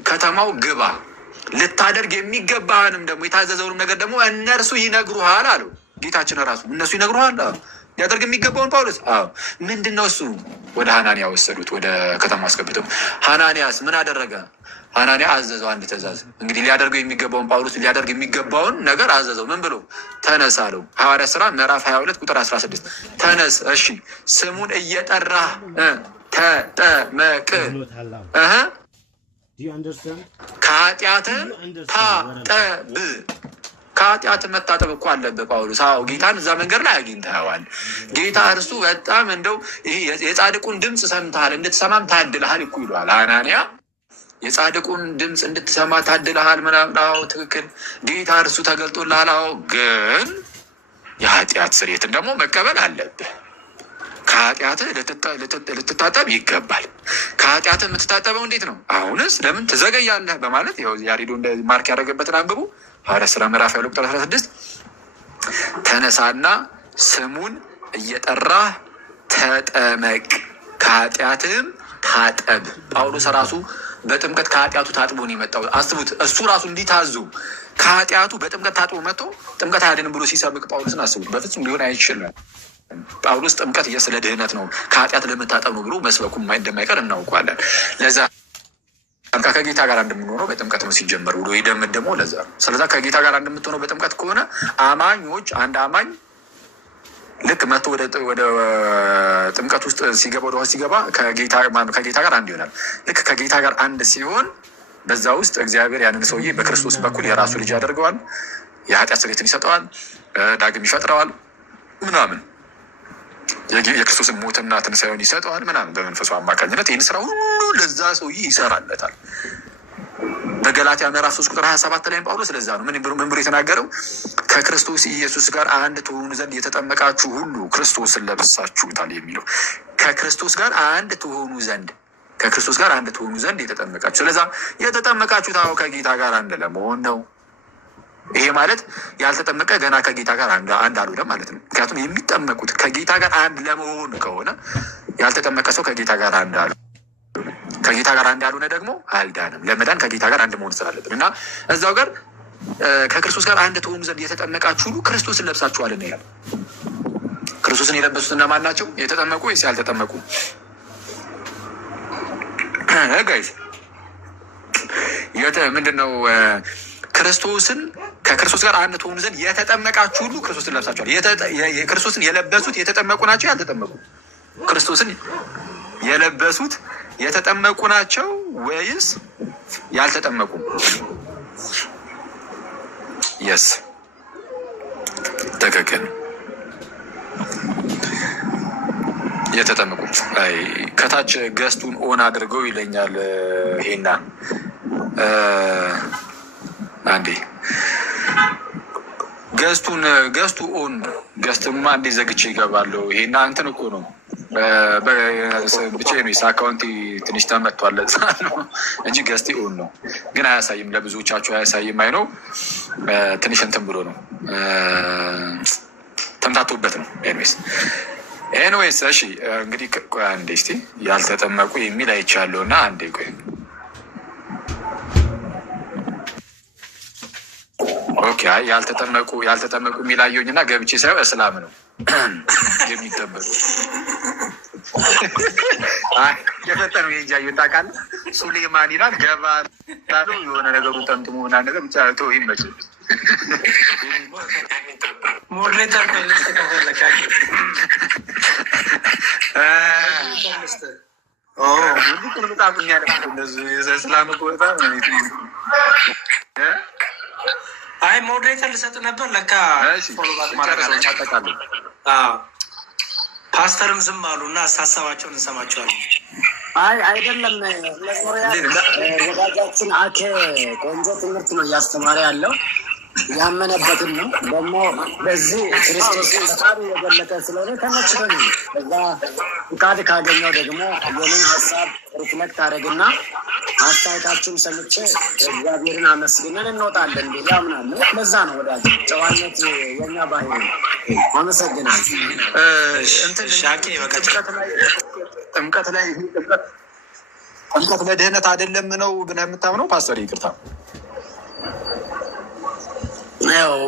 ከተማው ግባ፣ ልታደርግ የሚገባህንም ደግሞ የታዘዘውንም ነገር ደግሞ እነርሱ ይነግሩሃል አለው። ጌታችን ራሱ እነሱ ይነግሩሃል ሊያደርግ የሚገባውን ጳውሎስ። አዎ ምንድን ነው እሱ? ወደ ሐናንያ ወሰዱት፣ ወደ ከተማ አስገብተው። ሐናንያስ ምን አደረገ? ሐናንያ አዘዘው አንድ ትእዛዝ። እንግዲህ ሊያደርገው የሚገባውን ጳውሎስ ሊያደርግ የሚገባውን ነገር አዘዘው። ምን ብሎ? ተነስ አለው። ሐዋርያት ሥራ ምዕራፍ 22 ቁጥር 16 ተነስ፣ እሺ ስሙን እየጠራህ ተጠመቅ ከኃጢአትም ታጠብ። ከኃጢአት መታጠብ እኮ አለብህ ጳውሎስ። አዎ ጌታን እዛ መንገድ ላይ አግኝተኸዋል። ጌታ እርሱ በጣም እንደው ይሄ የጻድቁን ድምፅ ሰምተሃል እንድትሰማም ታድልሃል እኮ ይለዋል ሐናንያ። የጻድቁን ድምፅ እንድትሰማ ታድልሃል ምናምን። አዎ ትክክል። ጌታ እርሱ ተገልጦልሃል። አዎ ግን የኃጢአት ስርየትን ደግሞ መቀበል አለብህ። ከኃጢአትህ ልትታጠብ ይገባል። ከኃጢአትህ የምትታጠበው እንዴት ነው? አሁንስ ለምን ትዘገያለህ? በማለት ይኸው ያሬዶ እንደ ማርክ ያደረገበትን አንብቡ። ሐዋርያት ሥራ ምዕራፍ 2 ቁጥር 16 ተነሳና ስሙን እየጠራህ ተጠመቅ ከኃጢአትህም ታጠብ። ጳውሎስ ራሱ በጥምቀት ከኃጢአቱ ታጥቦ ነው የመጣው። አስቡት፣ እሱ ራሱ እንዲታዙ ከኃጢአቱ በጥምቀት ታጥቦ መጥቶ ጥምቀት አያድንም ብሎ ሲሰብክ ጳውሎስን አስቡት። በፍጹም ሊሆን አይችልም። ጳውሎስ ጥምቀት ስለ ድህነት ነው ከኃጢአት ለመታጠብ ነው ብሎ መስበኩ እንደማይቀር እናውቋለን። ለዛ ከጌታ ጋር እንደምንሆነው በጥምቀት ነው ሲጀመር ብሎ የደመደመው ለዛ ነው። ስለዛ ከጌታ ጋር እንደምትሆነው በጥምቀት ከሆነ አማኞች አንድ አማኝ ልክ መጥቶ ወደ ጥምቀት ውስጥ ሲገባ ወደ ሲገባ ከጌታ ጋር አንድ ይሆናል። ልክ ከጌታ ጋር አንድ ሲሆን በዛ ውስጥ እግዚአብሔር ያንን ሰውዬ በክርስቶስ በኩል የራሱ ልጅ ያደርገዋል፣ የኃጢአት ስርየትን ይሰጠዋል፣ ዳግም ይፈጥረዋል ምናምን፣ የክርስቶስን ሞትና ትንሣኤውን ይሰጠዋል ምናምን። በመንፈሱ አማካኝነት ይህን ስራ ሁሉ ለዛ ሰውዬ ይሰራለታል። በገላትያ ምዕራፍ 3 ቁጥር 27 ላይ ጳውሎስ ስለዛ ነው ምን ብሎ የተናገረው? ከክርስቶስ ኢየሱስ ጋር አንድ ትሆኑ ዘንድ የተጠመቃችሁ ሁሉ ክርስቶስን ለብሳችሁታል የሚለው ከክርስቶስ ጋር አንድ ትሆኑ ዘንድ የተጠመቃችሁ። ስለዛ የተጠመቃችሁት አዎ ከጌታ ጋር አንድ ለመሆን ነው። ይሄ ማለት ያልተጠመቀ ገና ከጌታ ጋር አንድ አልሆነም ማለት ነው። ምክንያቱም የሚጠመቁት ከጌታ ጋር አንድ ለመሆን ከሆነ ያልተጠመቀ ሰው ከጌታ ጋር አንድ አሉ ከጌታ ጋር አንድ ያልሆነ ደግሞ አልዳንም። ለመዳን ከጌታ ጋር አንድ መሆን ስላለብን እና እዛው ጋር ከክርስቶስ ጋር አንድ ትሆኑ ዘንድ የተጠመቃችሁ ሁሉ ክርስቶስን ለብሳችኋል ነው ያለው። ክርስቶስን የለበሱት እነማን ናቸው? የተጠመቁ ወይስ ያልተጠመቁ? ጋይስ ምንድን ነው? ከክርስቶስ ጋር አንድ ትሆኑ ዘንድ የተጠመቃችሁ ሁሉ ክርስቶስን ለብሳችኋል። ክርስቶስን የለበሱት የተጠመቁ ናቸው ያልተጠመቁ? ክርስቶስን የለበሱት የተጠመቁ ናቸው ወይስ ያልተጠመቁ? የስ ትክክል። የተጠመቁት ከታች ገስቱን ኦን አድርገው ይለኛል። ይሄና አንዴ ገስቱ ኦን ገስትማ እንዴ ዘግቼ ይገባለሁ። ይሄና እንትን እኮ ነው ብቻ ነው አካውንቲ ትንሽ ተመቷል ነው እንጂ ገስቲ ኦን ነው፣ ግን አያሳይም። ለብዙዎቻችሁ አያሳይም። አይ ነው ትንሽ እንትን ብሎ ነው ተምታቶበት ነው። ኤኒዌይስ እሺ እንግዲህ አንዴ እስቲ ያልተጠመቁ የሚል አይቻለሁ እና አንዴ ቆይ ኦኬ ያልተጠመቁ የሚላየኝ እና ገብቼ ሳይሆን እስላም ነው የሚጠበቁ የፈጠሩ የእንጃዩ ታውቃለህ። ሱሌማን ይላል ገባ ላለው የሆነ ነገሩ ጠምጥሞ ሆና ነገር ብቻ ቶ ይመችል ሞዴሬተር አይ ሞዴሬተር ልሰጥ ነበር ለካ ፓስተርም ዝም አሉ እና ሀሳባቸውን እንሰማቸዋለን። አይ አይደለም ወዳጃችን አኬ ቆንጆ ትምህርት ነው እያስተማረ ያለው ያመነበትን ነው። ደግሞ በዚህ ክርስቶስን በጣም የገለጠ ስለሆነ ተመችቶኝ እዛ ፍቃድ ካገኘው ደግሞ የኔን ሀሳብ ሪፍሌክት አደረግና አስተያየታችሁን ሰምቼ እግዚአብሔርን አመስግነን እንወጣለን ብዬ አምናለሁ። ለዛ ነው ወዳጅ ጨዋነት የኛ ባህሪ ነው። አመሰግናለሁ። ጥምቀት ለድህነት አይደለም ነው ብለህ የምታምነው ፓስተር? ይቅርታ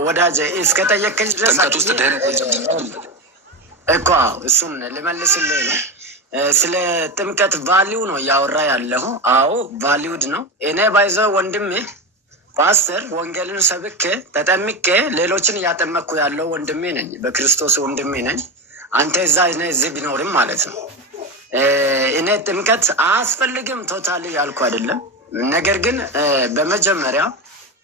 ወዳጄ እስከ ጠየቀኝ ድረስ ጥምቀት ውስጥ ድህነት እኮ እሱን ልመልስልህ ነው። ስለ ጥምቀት ቫሊዩ ነው እያወራ ያለሁ። አዎ ቫሊዩድ ነው። እኔ ባይዘው ወንድሜ ፓስተር ወንጌልን ሰብኬ ተጠምቄ ሌሎችን እያጠመቅኩ ያለው ወንድሜ ነኝ። በክርስቶስ ወንድሜ ነኝ። አንተ እዛ እኔ እዚህ ቢኖርም ማለት ነው። እኔ ጥምቀት አያስፈልግም ቶታሊ ያልኩ አይደለም። ነገር ግን በመጀመሪያ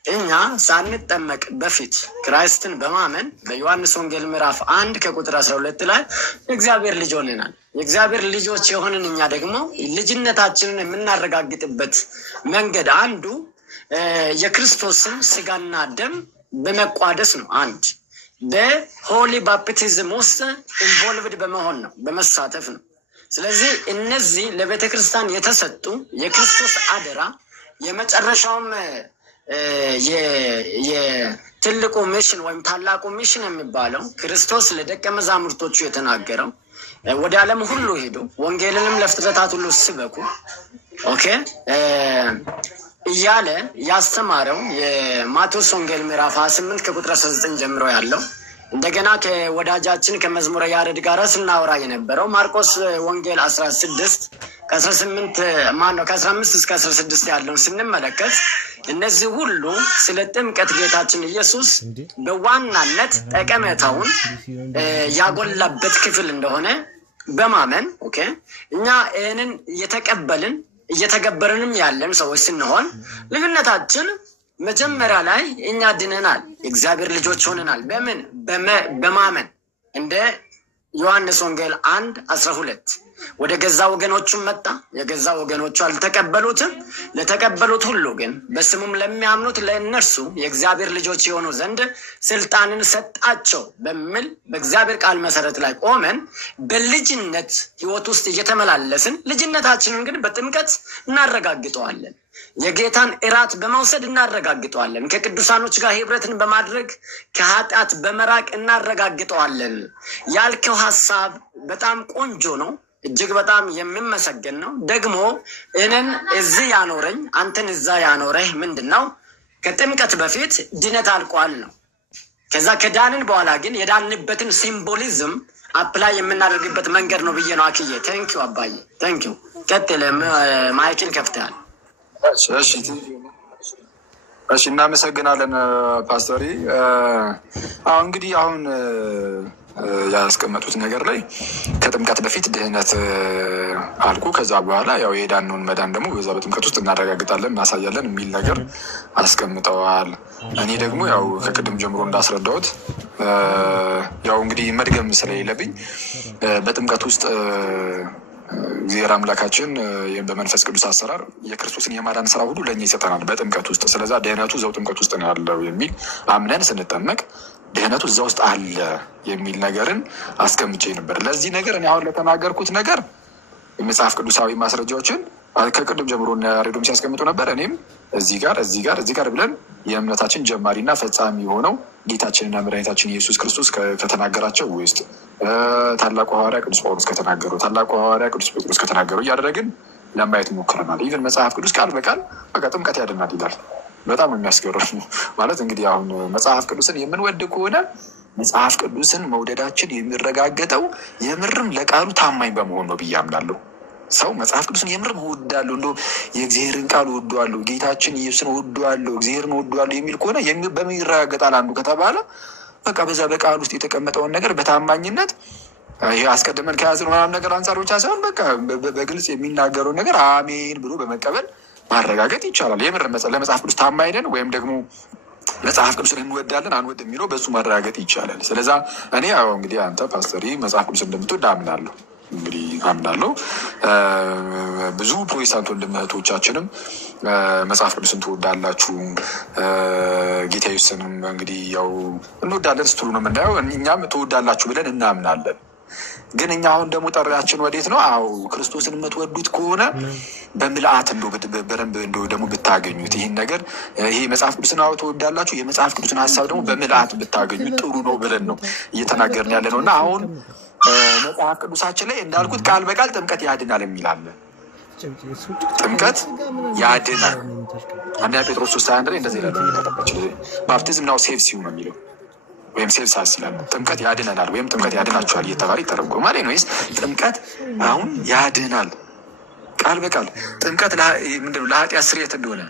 እኛ ሳንጠመቅ በፊት ክራይስትን በማመን በዮሐንስ ወንጌል ምዕራፍ 1 ከቁጥር 12 ላይ የእግዚአብሔር ልጅ ሆነናል። የእግዚአብሔር ልጆች የሆንን እኛ ደግሞ ልጅነታችንን የምናረጋግጥበት መንገድ አንዱ የክርስቶስን ስጋና ደም በመቋደስ ነው። አንድ በሆሊ ባፕቲዝም ውስጥ ኢንቮልቭድ በመሆን ነው፣ በመሳተፍ ነው። ስለዚህ እነዚህ ለቤተ ክርስቲያን የተሰጡ የክርስቶስ አደራ የመጨረሻውም የትልቁ ሚሽን ወይም ታላቁ ሚሽን የሚባለው ክርስቶስ ለደቀ መዛሙርቶቹ የተናገረው ወደ ዓለም ሁሉ ሄዱ ወንጌልንም ለፍጥረታት ሁሉ ስበኩ እያለ ያስተማረው የማቴዎስ ወንጌል ምዕራፍ 28 ከቁጥር 19 ጀምሮ ያለው እንደገና ከወዳጃችን ከመዝሙረ ያሬድ ጋር ስናወራ የነበረው ማርቆስ ወንጌል 16 ከ15 እስከ 16 ያለውን ስንመለከት እነዚህ ሁሉ ስለ ጥምቀት ጌታችን ኢየሱስ በዋናነት ጠቀሜታውን ያጎላበት ክፍል እንደሆነ በማመን እኛ ይህንን እየተቀበልን እየተገበርንም ያለን ሰዎች ስንሆን ልዩነታችን መጀመሪያ ላይ እኛ ድነናል፣ የእግዚአብሔር ልጆች ሆነናል። በምን በማመን እንደ ዮሐንስ ወንጌል 1:12 ወደ ገዛ ወገኖቹም መጣ፣ የገዛ ወገኖቹ አልተቀበሉትም። ለተቀበሉት ሁሉ ግን በስሙም ለሚያምኑት ለእነርሱ የእግዚአብሔር ልጆች የሆኑ ዘንድ ስልጣንን ሰጣቸው በሚል በእግዚአብሔር ቃል መሰረት ላይ ቆመን በልጅነት ሕይወት ውስጥ እየተመላለስን ልጅነታችንን ግን በጥምቀት እናረጋግጠዋለን። የጌታን እራት በመውሰድ እናረጋግጠዋለን። ከቅዱሳኖች ጋር ህብረትን በማድረግ ከኃጢአት በመራቅ እናረጋግጠዋለን። ያልከው ሀሳብ በጣም ቆንጆ ነው፣ እጅግ በጣም የሚመሰገን ነው። ደግሞ እኔን እዚህ ያኖረኝ አንተን እዛ ያኖረህ ምንድን ነው? ከጥምቀት በፊት ድነት አልቋል ነው። ከዛ ከዳንን በኋላ ግን የዳንበትን ሲምቦሊዝም አፕላይ የምናደርግበት መንገድ ነው ብዬ ነው። አክዬ ቴንኪው፣ አባዬ ቴንኪው። ቀጥል፣ ማይክን ከፍተሃል። እሺ እናመሰግናለን ፓስተሪ። እንግዲህ አሁን ያስቀመጡት ነገር ላይ ከጥምቀት በፊት ድህነት አልኩ፣ ከዛ በኋላ ያው የዳነውን መዳን ደግሞ በዛ በጥምቀት ውስጥ እናረጋግጣለን እናሳያለን የሚል ነገር አስቀምጠዋል። እኔ ደግሞ ያው ከቅድም ጀምሮ እንዳስረዳሁት ያው እንግዲህ መድገም ስለሌለብኝ በጥምቀት ውስጥ እግዚአብሔር አምላካችን በመንፈስ ቅዱስ አሰራር የክርስቶስን የማዳን ስራ ሁሉ ለእኛ ይሰጠናል በጥምቀት ውስጥ። ስለዛ ድህነቱ እዛው ጥምቀት ውስጥ ነው ያለው የሚል አምነን ስንጠመቅ ድህነቱ እዛ ውስጥ አለ የሚል ነገርን አስቀምጬ ነበር። ለዚህ ነገር እኔ አሁን ለተናገርኩት ነገር የመጽሐፍ ቅዱሳዊ ማስረጃዎችን ከቅድም ጀምሮ ሬዶም ሲያስቀምጡ ነበር። እኔም እዚህ ጋር ብለን የእምነታችን ጀማሪና ፈጻሚ የሆነው ጌታችንና መድኃኒታችን ኢየሱስ ክርስቶስ ከተናገራቸው ውስጥ ታላቁ ሐዋርያ ቅዱስ ጳውሎስ ከተናገሩ፣ ታላቁ ሐዋርያ ቅዱስ ጴጥሮስ ከተናገሩ እያደረግን ለማየት ሞክረናል። ኢቨን መጽሐፍ ቅዱስ ቃል በቃል በቃ ጥምቀት ያድናል ይላል። በጣም የሚያስገርም ነው። ማለት እንግዲህ አሁን መጽሐፍ ቅዱስን የምንወድ ከሆነ መጽሐፍ ቅዱስን መውደዳችን የሚረጋገጠው የምርም ለቃሉ ታማኝ በመሆን ነው ብዬ አምናለሁ። ሰው መጽሐፍ ቅዱስን የምርም እወዳለሁ፣ እንደው የእግዚአብሔርን ቃል እወደዋለሁ፣ ጌታችን ኢየሱስን እወደዋለሁ፣ እግዚአብሔርን እወደዋለሁ የሚል ከሆነ በምን ይረጋገጣል? አንዱ ከተባለ በቃ በዛ በቃል ውስጥ የተቀመጠውን ነገር በታማኝነት ይሄ አስቀድመን ከያዝን ምናምን ነገር አንጻር ብቻ ሳይሆን በቃ በግልጽ የሚናገረውን ነገር አሜን ብሎ በመቀበል ማረጋገጥ ይቻላል። የምር ለመጽሐፍ ቅዱስ ታማኝ ነን ወይም ደግሞ መጽሐፍ ቅዱስን እንወዳለን አንወድ የሚለው በእሱ ማረጋገጥ ይቻላል። ስለዛ እኔ ያው እንግዲህ አንተ ፓስተሪ መጽሐፍ ቅዱስ እንደምትወድ አምናለሁ። ብዙ ፕሮቴስታንት ወንድም እህቶቻችንም መጽሐፍ ቅዱስን ትወዳላችሁ፣ ጌታ ኢየሱስንም እንግዲህ ያው እንወዳለን ስትሉ ነው የምናየው። እኛም ትወዳላችሁ ብለን እናምናለን። ግን እኛ አሁን ደግሞ ጠሪያችን ወዴት ነው? አዎ ክርስቶስን የምትወዱት ከሆነ በምልአት በደንብ ደግሞ ብታገኙት ይህን ነገር ይሄ መጽሐፍ ቅዱስን አዎ ትወዳላችሁ፣ የመጽሐፍ ቅዱስን ሀሳብ ደግሞ በምልአት ብታገኙት ጥሩ ነው ብለን ነው እየተናገርን ያለ ነው። እና አሁን መጽሐፍ ቅዱሳችን ላይ እንዳልኩት ቃል በቃል ጥምቀት ያድናል የሚላለን። ጥምቀት ያድናል። አንደኛ ጴጥሮስ 3:21 ላይ እንደዚህ ይላል፣ ባፕቲዝም ናው ሴቭስ ዩ ነው የሚለው ወይም ሴቭስ አስ ይላል። ጥምቀት ያድነናል ወይም ጥምቀት ያድናችኋል እየተባለ ይተረጎማል። ወይስ ጥምቀት አሁን ያድናል ቃል በቃል ጥምቀት ምንድነው? ለኃጢአት ስርየት እንደሆነ፣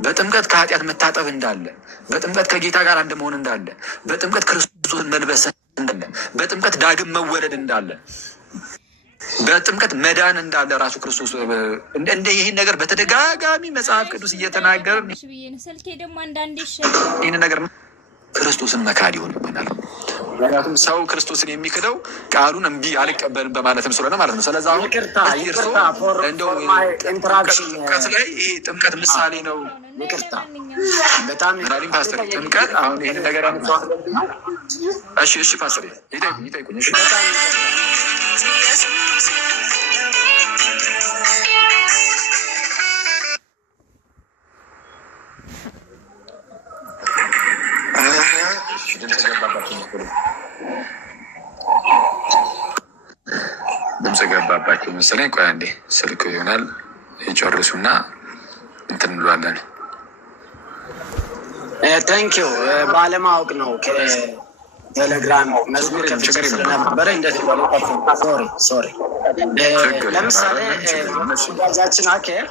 በጥምቀት ከኃጢአት መታጠብ እንዳለ፣ በጥምቀት ከጌታ ጋር አንድ መሆን እንዳለ፣ በጥምቀት ክርስቶስን መልበስ እንዳለ፣ በጥምቀት ዳግም መወለድ እንዳለ በጥምቀት መዳን እንዳለ ራሱ ክርስቶስ እንደ ይህን ነገር በተደጋጋሚ መጽሐፍ ቅዱስ እየተናገረ ይህን ነገር ክርስቶስን መካድ ይሆንብናል። ምክንያቱም ሰው ክርስቶስን የሚክደው ቃሉን እምቢ አልቀበልም በማለትም ስለሆነ ማለት ነው። ስለዚህ አሁን እንደው ጥምቀት ላይ ይሄ ጥምቀት ምሳሌ ነው። ይቅርታ በጣም ፓስተር ጥምቀት አሁን ይህን ነገር ያመጣው እሺ ፓስተር ይጠይቁኝ። እሺ ድምፅ ገባባቸው መሰለኝ። ቆይ አንዴ ስልክ ይሆናል ይጨርሱና እንትን እንለዋለን። ታንኪዩ ባለማወቅ ነው ከቴሌግራም መዝሙር ከፍቼ ስለነበረ እንደዚህ ሶሪ። ለምሳሌ ጋዛችን አኬር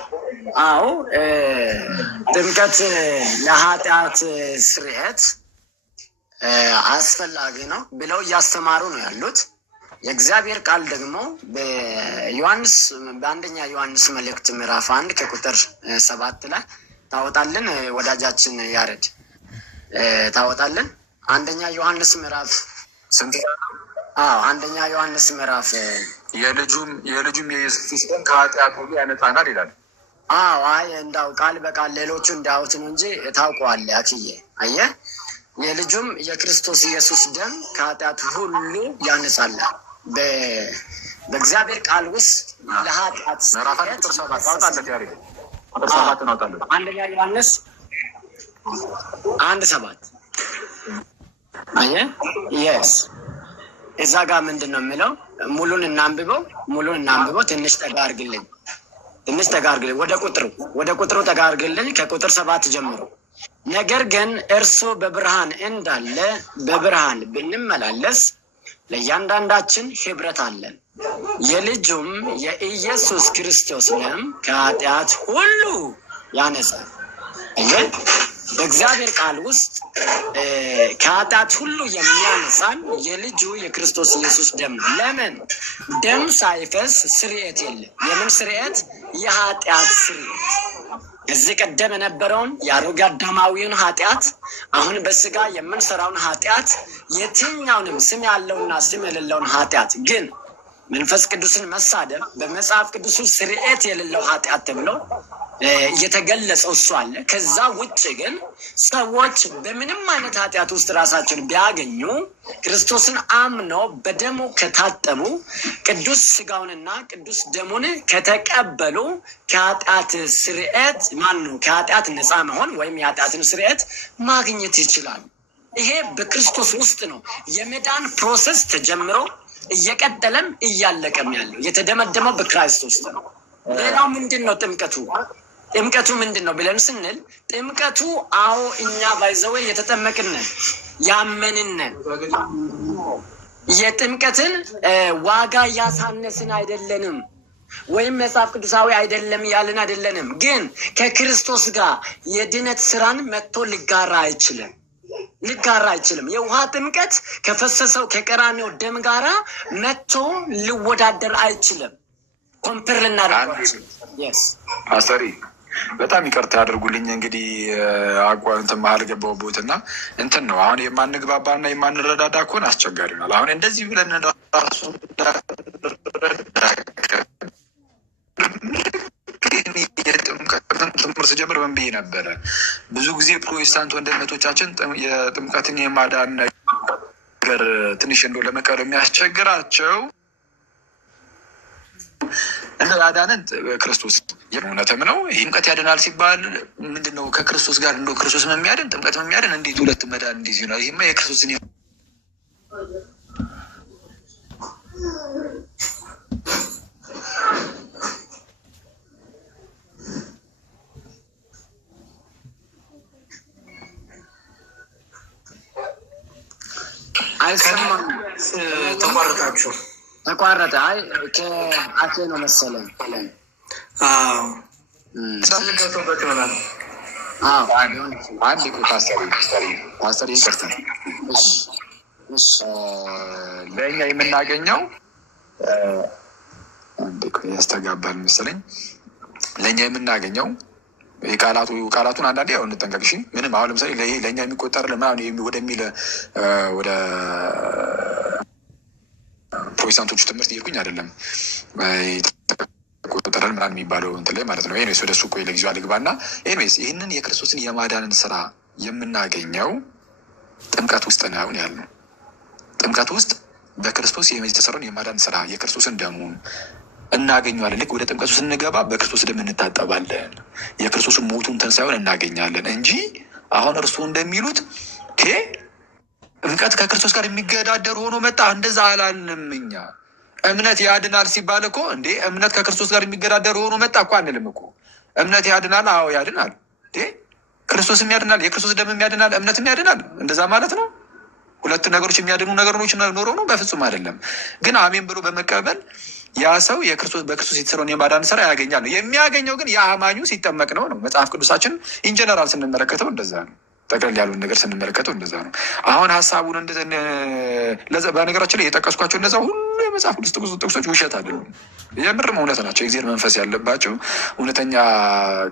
አዎ ጥምቀት ለኃጢአት ስርየት አስፈላጊ ነው ብለው እያስተማሩ ነው ያሉት። የእግዚአብሔር ቃል ደግሞ በአንደኛ ዮሐንስ መልእክት ምዕራፍ 1 ከቁጥር 7 ላይ ታወጣልን። ወዳጃችን ያሬድ ታወጣልን። አንደኛ ዮሐንስ ምዕራፍ ስንት? አንደኛ ዮሐንስ ምዕራፍ የልጁም የኢየሱስ ደም ከኃጢአት ሁሉ ያነጻናል ይላል። አይ እንዳው ቃል በቃል ሌሎቹ እንዳውት ነው እንጂ ታውቀዋለህ አክዬ። አየህ የልጁም የክርስቶስ ኢየሱስ ደም ከኃጢአት ሁሉ ያነጻል። በእግዚአብሔር ቃል ውስጥ ለኃጢአት አንደኛ ዮሐንስ 1:7 አየህ የስ እዛ ጋር ምንድን ነው የሚለው? ሙሉን እናንብበው። ትንሽ ጠጋ አድርግልኝ። ወደ ቁጥሩ ጠጋ አድርግልኝ። ከቁጥር 7 ጀምሮ ነገር ግን እርሱ በብርሃን እንዳለ በብርሃን ብንመላለስ ለእያንዳንዳችን ህብረት አለን። የልጁም የኢየሱስ ክርስቶስ ደም ከኃጢአት ሁሉ ያነጻል። በእግዚአብሔር ቃል ውስጥ ከኃጢአት ሁሉ የሚያነጻን የልጁ የክርስቶስ ኢየሱስ ደም ነው። ለምን? ደም ሳይፈስ ስርየት የለም። የምን ስርየት? የኃጢአት ስርየት። ከዚህ ቀደም የነበረውን የአሮጌ አዳማዊውን ኃጢአት፣ አሁን በስጋ የምንሰራውን ኃጢአት፣ የትኛውንም ስም ያለውና ስም የሌለውን ኃጢአት ግን መንፈስ ቅዱስን መሳደብ በመጽሐፍ ቅዱስ ስርየት የሌለው ኃጢአት ተብሎ እየተገለጸው እሱ አለ። ከዛ ውጭ ግን ሰዎች በምንም አይነት ኃጢአት ውስጥ ራሳቸውን ቢያገኙ ክርስቶስን አምነው በደሙ ከታጠቡ ቅዱስ ስጋውንና ቅዱስ ደሙን ከተቀበሉ ከኃጢአት ስርየት ከኃጢአት ነፃ መሆን ወይም የኃጢአትን ስርየት ማግኘት ይችላሉ። ይሄ በክርስቶስ ውስጥ ነው የመዳን ፕሮሰስ ተጀምሮ እየቀጠለም እያለቀም ያለው የተደመደመው በክራይስት ውስጥ ነው። ሌላው ምንድን ነው? ጥምቀቱ ምንድን ነው ብለን ስንል ጥምቀቱ እኛ ባይዘዌ የተጠመቅንን ያመንንን የጥምቀትን ዋጋ እያሳነስን አይደለንም፣ ወይም መጽሐፍ ቅዱሳዊ አይደለም ያልን አይደለንም። ግን ከክርስቶስ ጋር የድነት ስራን መጥቶ ሊጋራ አይችልም። የውሃ ጥምቀት ከፈሰሰው ከቀራኔው ደም ጋራ መጥቶ ሊወዳደር አይችልም። ኮምፕር ልናደርግ አሰሪ በጣም ይቅርታ ያደርጉልኝ። እንግዲህ እንትን መሀል ገባሁበት እና እንትን ነው አሁን የማንግባባና የማንረዳዳ ከሆነ አስቸጋሪ ይሆናል። አሁን እንደዚህ ብለን ራሱ ትምህርት ስጀምር ምን ብዬ ነበረ? ብዙ ጊዜ ፕሮቴስታንት ወንድነቶቻችን የጥምቀትን የማዳን ነገር ትንሽ እንደው ለመቀበል የሚያስቸግራቸው እንደ ያዳነን ክርስቶስ እውነትም ነው። ይህ ጥምቀት ያድናል ሲባል ምንድን ነው? ከክርስቶስ ጋር እንደው ክርስቶስ የሚያድን ጥምቀት የሚያድን እንዴት ሁለት መዳን እንዴት ይሆናል? ይህማ የክርስቶስን አይሰማም። ተቋረጠ። ከአኬ ነው መሰለኝ። ፓስተር ይቅርታ፣ ለእኛ የምናገኘው ያስተጋባል መሰለኝ። ለእኛ የምናገኘው ቃላቱን አንዳንዴ ያው እንጠንቀቅ። እሺ ምንም አሁን ለምሳሌ ለእኛ የሚቆጠር ምናምን ወደሚል ወደ ፕሮቴስታንቶቹ ትምህርት እየሄድኩኝ አይደለም። ቆጠረን ምናምን የሚባለው እንትን ላይ ማለት ነው። ኤኒዌይስ ወደ እሱ ቆይ ለጊዜው አልግባና፣ ኤኒዌይስ ይህንን የክርስቶስን የማዳንን ስራ የምናገኘው ጥምቀት ውስጥ ነው ያልነው። ጥምቀት ውስጥ በክርስቶስ የተሰራውን የማዳን ስራ የክርስቶስን ደሙን እናገኘዋለን። ልክ ወደ ጥምቀቱ ስንገባ በክርስቶስ ደም እንታጠባለን። የክርስቶስን ሞቱን ትንሣኤውን እናገኛለን እንጂ አሁን እርሱ እንደሚሉት ጥምቀት ከክርስቶስ ጋር የሚገዳደር ሆኖ መጣ። እንደዛ አላልንም እኛ። እምነት ያድናል ሲባል እኮ እንዴ እምነት ከክርስቶስ ጋር የሚገዳደር ሆኖ መጣ እኮ አንልም እኮ። እምነት ያድናል፣ አዎ ያድናል። ክርስቶስም ያድናል፣ የክርስቶስ ደምም ያድናል፣ እምነትም ያድናል። እንደዛ ማለት ነው። ሁለት ነገሮች የሚያድኑ ነገሮች ኖረው ነው? በፍጹም አይደለም። ግን አሜን ብሎ በመቀበል ያ ሰው በክርስቶስ የተሰራውን የማዳን ስራ ያገኛል። የሚያገኘው ግን የአማኙ ሲጠመቅ ነው። መጽሐፍ ቅዱሳችን ኢንጀነራል ስንመለከተው እንደዛ ነው። ጠቅለል ያሉን ነገር ስንመለከተው እንደዛ ነው። አሁን ሀሳቡን በነገራችን ላይ የጠቀስኳቸው እነዛ ሁሉ የመጽሐፍ ቅዱስ ጥቅሶች ውሸት አይደሉም፣ የምርም እውነት ናቸው። የእግዚአብሔር መንፈስ ያለባቸው እውነተኛ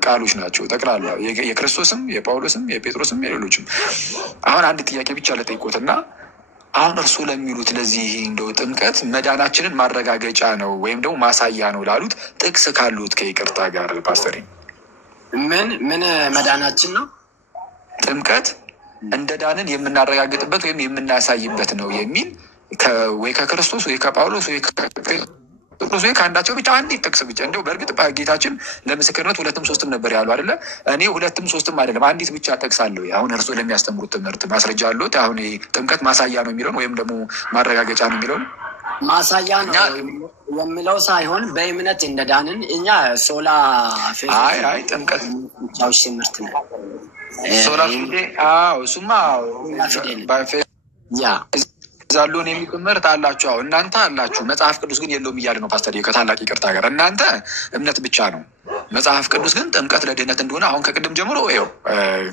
ቃሎች ናቸው። ጠቅላላ የክርስቶስም፣ የጳውሎስም፣ የጴጥሮስም የሌሎችም። አሁን አንድ ጥያቄ ብቻ ለጠይቆትና አሁን እርሱ ለሚሉት ለዚህ እንደው ጥምቀት መዳናችንን ማረጋገጫ ነው ወይም ደግሞ ማሳያ ነው ላሉት ጥቅስ ካሉት ከይቅርታ ጋር ፓስተር ምን መዳናችን ነው? ጥምቀት እንደ ዳንን የምናረጋግጥበት ወይም የምናሳይበት ነው የሚል ወይ ከክርስቶስ ወይ ከጳውሎስ ወይ ከጴጥሮስ ወይ ከአንዳቸው ብቻ አንዲት ጥቅስ ብቻ። እንደው በእርግጥ ጌታችን ለምስክርነት 2ም 3ም ነበር ያሉ አይደለ? እኔ 2ም 3ም አይደለም አንዲት ብቻ ጠቅስ አለው። አሁን እርሱ ለሚያስተምሩት ትምህርት ማስረጃ አሉት? አሁን ጥምቀት ማሳያ ነው የሚለውን ወይም ደግሞ ማረጋገጫ ነው የሚለውን ማሳያ ነው የሚለው ሳይሆን በእምነት እንደዳንን እኛ ሶላ ጥምቀት ቻውሽ ትምህርት ነው ሶላ ፊዴ እሱማ ዛሉን የሚል ትምህርት አላችሁ። እናንተ አላችሁ፣ መጽሐፍ ቅዱስ ግን የለውም እያለ ነው ፓስተር ከታላቅ ይቅርታ ጋር። እናንተ እምነት ብቻ ነው፣ መጽሐፍ ቅዱስ ግን ጥምቀት ለድህነት እንደሆነ አሁን ከቅድም ጀምሮ ይኸው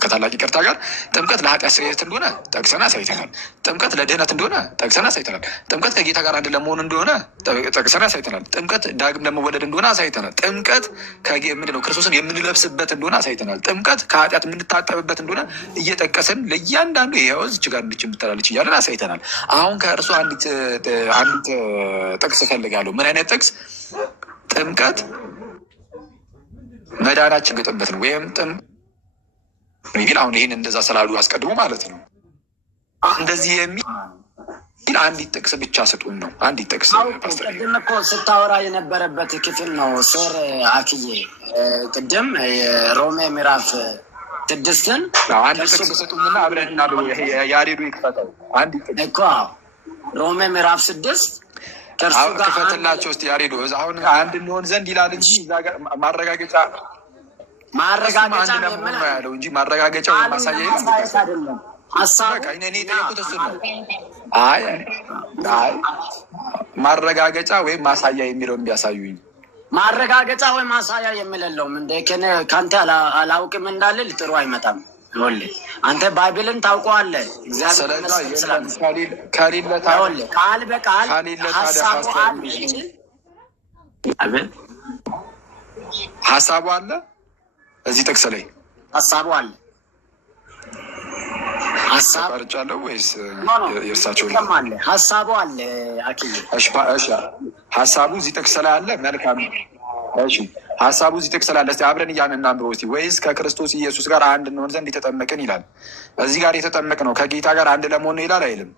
ከታላቅ ይቅርታ ጋር ጥምቀት ለኃጢአት ስርየት እንደሆነ ጠቅሰን አሳይተናል። ጥምቀት ለድህነት እንደሆነ ጠቅሰን አሳይተናል። ጥምቀት ከጌታ ጋር አንድ ለመሆን እንደሆነ ጠቅሰን አሳይተናል። ጥምቀት ዳግም ለመወለድ እንደሆነ አሳይተናል። ጥምቀት ምንድነው ክርስቶስን የምንለብስበት እንደሆነ አሳይተናል። ጥምቀት ከኃጢአት የምንታጠብበት እንደሆነ እየጠቀስን ለእያንዳንዱ ይኸው እዚች ጋር እንድች የምትላለች እያለን አሳይተናል። አሁን ከእርሱ አንዲት ጥቅስ እፈልጋለሁ። ምን አይነት ጥቅስ? ጥምቀት መዳናችን ግጥበት ነው ወይም የሚል አሁን ይህን እንደዛ ስላሉ አስቀድሞ ማለት ነው እንደዚህ የሚል አንዲት ጥቅስ ብቻ ስጡን ነው። አንዲት ጥቅስ ቅድም እኮ ስታወራ የነበረበት ክፍል ነው ሶር አክዬ ቅድም የሮሜ ምዕራፍ 6ን አንድ ጥቅስ ስጡኝና አብረን ያሬዱ ይክፈተው። አንዲት ጥቅስ እኮ ሮሜ ምዕራፍ 6 ክፈትላቸው እስኪ ያሬዱ። አሁን አንድ እንሆን ዘንድ ይላል እንጂ ማረጋገጫ ያለው እንጂ ማረጋገጫ ወይ ማሳያ አይደለም። እኔ የጠየቁት እሱን ነው። ማረጋገጫ ወይም ማሳያ የሚለውን እንዲያሳዩኝ። ማረጋገጫ ወይ ማሳያ የምለለውም እንደ ከአንተ አላውቅም እንዳለ ጥሩ አይመጣም። አንተ ባይብልን ታውቀዋለህ። ቃል በቃል ሀሳቡ አለ እዚህ ጥቅስ ላይ ሀሳቡ አለ። ርጫለሁ ወይስ የእርሳቸው ሀሳቡ አለ? ሀሳቡ እዚህ ጥቅስ ላይ አለ። መልካም ሀሳቡ እዚህ ጥቅስ ላይ አለ። እስኪ አብረን እናንብበው እስኪ። ወይስ ከክርስቶስ ኢየሱስ ጋር አንድ እንሆን ዘንድ የተጠመቅን ይላል። እዚህ ጋር የተጠመቅ ነው ከጌታ ጋር አንድ ለመሆን ነው ይላል አይልም?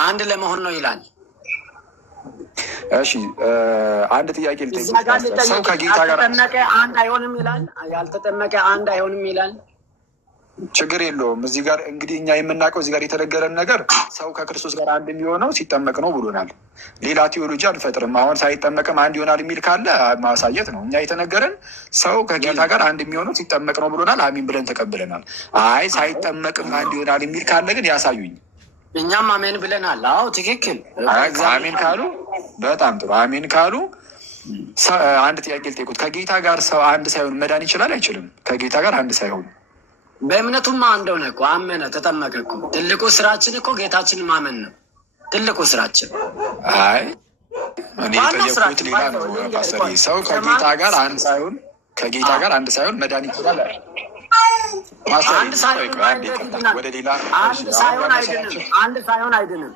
አንድ ለመሆን ነው ይላል። እሺ አንድ ጥያቄ ልጠይቅ። ሰው ከጌታ ጋር አንድ አይሆንም ይላል፣ ያልተጠመቀ አንድ አይሆንም ይላል። ችግር የለውም። እዚህ ጋር እንግዲህ እኛ የምናውቀው እዚህ ጋር የተነገረን ነገር ሰው ከክርስቶስ ጋር አንድ የሚሆነው ሲጠመቅ ነው ብሎናል። ሌላ ቴዎሎጂ አንፈጥርም። አሁን ሳይጠመቅም አንድ ይሆናል የሚል ካለ ማሳየት ነው። እኛ የተነገረን ሰው ከጌታ ጋር አንድ የሚሆነው ሲጠመቅ ነው ብሎናል። አሚን ብለን ተቀብለናል። አይ ሳይጠመቅም አንድ ይሆናል የሚል ካለ ግን ያሳዩኝ። እኛም አሜን ብለናል። አዎ ትክክል። አሜን ካሉ በጣም ጥሩ። አሜን ካሉ አንድ ጥያቄ ልጠይቁት። ከጌታ ጋር ሰው አንድ ሳይሆን መዳን ይችላል አይችልም? ከጌታ ጋር አንድ ሳይሆን በእምነቱማ አንድ ሆነ እኮ አመነ፣ ተጠመቀ እኮ። ትልቁ ስራችን እኮ ጌታችንን ማመን ነው ትልቁ ስራችን። አይ እኔ የጠየኩት ሌላ ነው ፓስተር። ሰው ከጌታ ጋር አንድ ሳይሆን መዳን ይችላል። አንድ ሳይሆን አይድንም።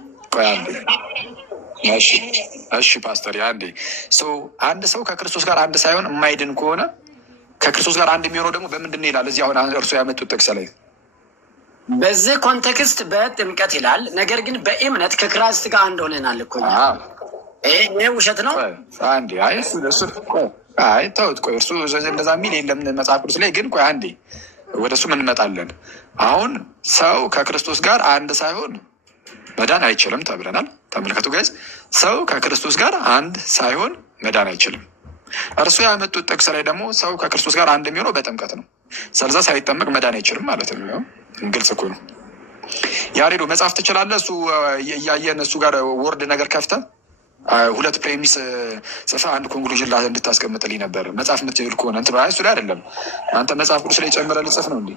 እሺ ፓስተር፣ አንዴ አንድ ሰው ከክርስቶስ ጋር አንድ ሳይሆን የማይድን ከሆነ ከክርስቶስ ጋር አንድ የሚሆነው ደግሞ በምንድን ነው ይላል? እዚህ አሁን እርሱ ያመጡት ጥቅስ ላይ በዚህ ኮንቴክስት በጥምቀት ይላል። ነገር ግን በእምነት ከክርስት ጋር አንድ ሆነናል እኮ። ይሄ ውሸት ነው። ተውት። ቆይ እርሱ እንደዛ የሚል የለም መጽሐፍ ቅዱስ ላይ። ግን ቆይ አንዴ ወደ እሱ እንመጣለን። አሁን ሰው ከክርስቶስ ጋር አንድ ሳይሆን መዳን አይችልም ተብለናል። ተመልከቱ ጋይዝ፣ ሰው ከክርስቶስ ጋር አንድ ሳይሆን መዳን አይችልም። እርሱ ያመጡት ጥቅስ ላይ ደግሞ ሰው ከክርስቶስ ጋር አንድ የሚሆነው በጥምቀት ነው። ስለዛ ሳይጠመቅ መዳን አይችልም ማለት ነው። ግልጽ እኮ ነው። ያሬዶ መጽሐፍ ትችላለህ። እሱ እያየን እሱ ጋር ወርድ ነገር ከፍተህ ሁለት ፕሬሚስ ጽፈህ አንድ ኮንክሉዥን እንድታስቀምጥልኝ ነበር። መጽሐፍ የምትችል ከሆነ እንትን እሱ ላይ አይደለም አንተ መጽሐፍ ቅዱስ ላይ ጨምረህ ልጽፍ ነው እንዴ?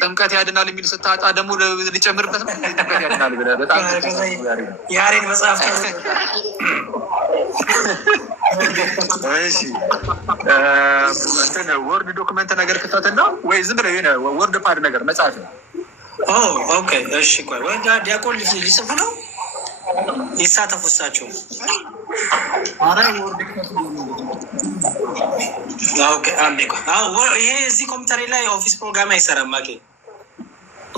ጥምቀት ያድናል የሚል ስታጣ ደግሞ ሊጨምርበት ነው። ጥምቀት ያድናል ብለህ በጣም ያሬድ መጽሐፍ ወርድ ዶክመንት ነገር ክፈትና ወይ ዝም ብለህ ወርድ ፓድ ነገር መጽሐፍ ነው። ኦኬ እሺ። ቆይ ወይ ዲያቆን ሊጽፉ ነው ይሳተፉ እሳቸው። ይሄ እዚህ ኮምፒውተር ላይ ኦፊስ ፕሮግራም አይሰራም።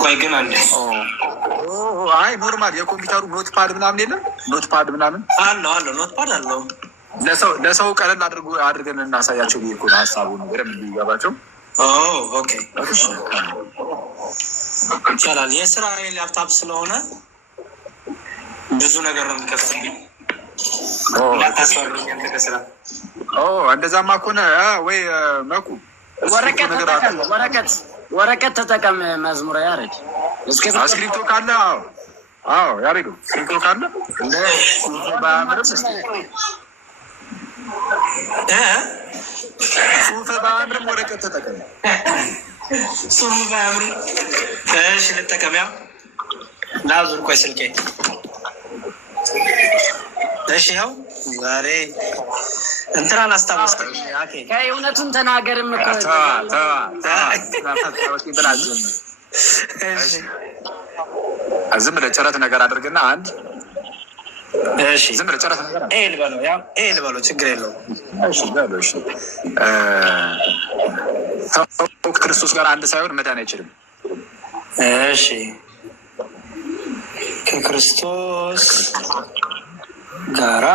ቆይ ግን አንዴ ኖርማል የኮምፒውተሩ ኖት ፓድ ምናምን የለም? ኖት ፓድ ምናምን አለው ኖት ፓድ አለው። ለሰው ቀለል አድርገን እናሳያቸው ብዬ እኮ ነው ሀሳቡ ነገር እንዲገባቸው። ኦኬ ይቻላል። የስራ ላፕታፕ ስለሆነ ብዙ ነገር ነው የሚከፍትልኝ። እንደዛማ ከሆነ ወይ መኩ ወረቀት ተጠቀም። መዝሙረ ያሬድ እስክሪፕቶ ካለ ያሬዱ እስክሪፕቶ ካለ ጽሁፍ በአምርም ወረቀት ተጠቀም። ጽሁፍ በአምርም እሺ ልጠቀም። ያው ላዙር ቆይ ስልኬ እሺ። ያው ዛሬ እንትናን አስታወስከኝ። ከእውነቱን ተናገርም እኮ ዝም ብለህ ጨረት ነገር አድርግና አንድ ዝም ብለህ ጨረት ነገር ልበለው ችግር የለውም። ሰው ክርስቶስ ጋር አንድ ሳይሆን መዳን አይችልም። እሺ ከክርስቶስ ጋራ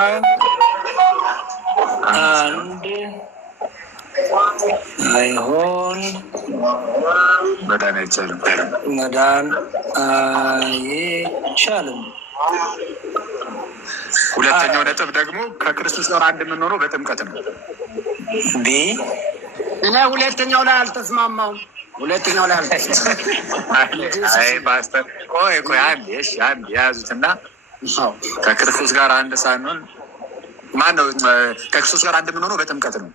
አንድ አይሆን መዳን አይቻልም። መዳን አይቻልም። ሁለተኛው ነጥብ ደግሞ ከክርስቶስ ጋር አንድ የምንሆነው በጥምቀት ነው። እኔ ሁለተኛው ላይ አልተስማማውም። ፓስተር ቆይ አንድ የያዙትና ከክርስቶስ ጋር አንድ ሳንሆን ማነው? ከክርስቶስ ጋር አንድ የምንሆነው በጥምቀት ነው።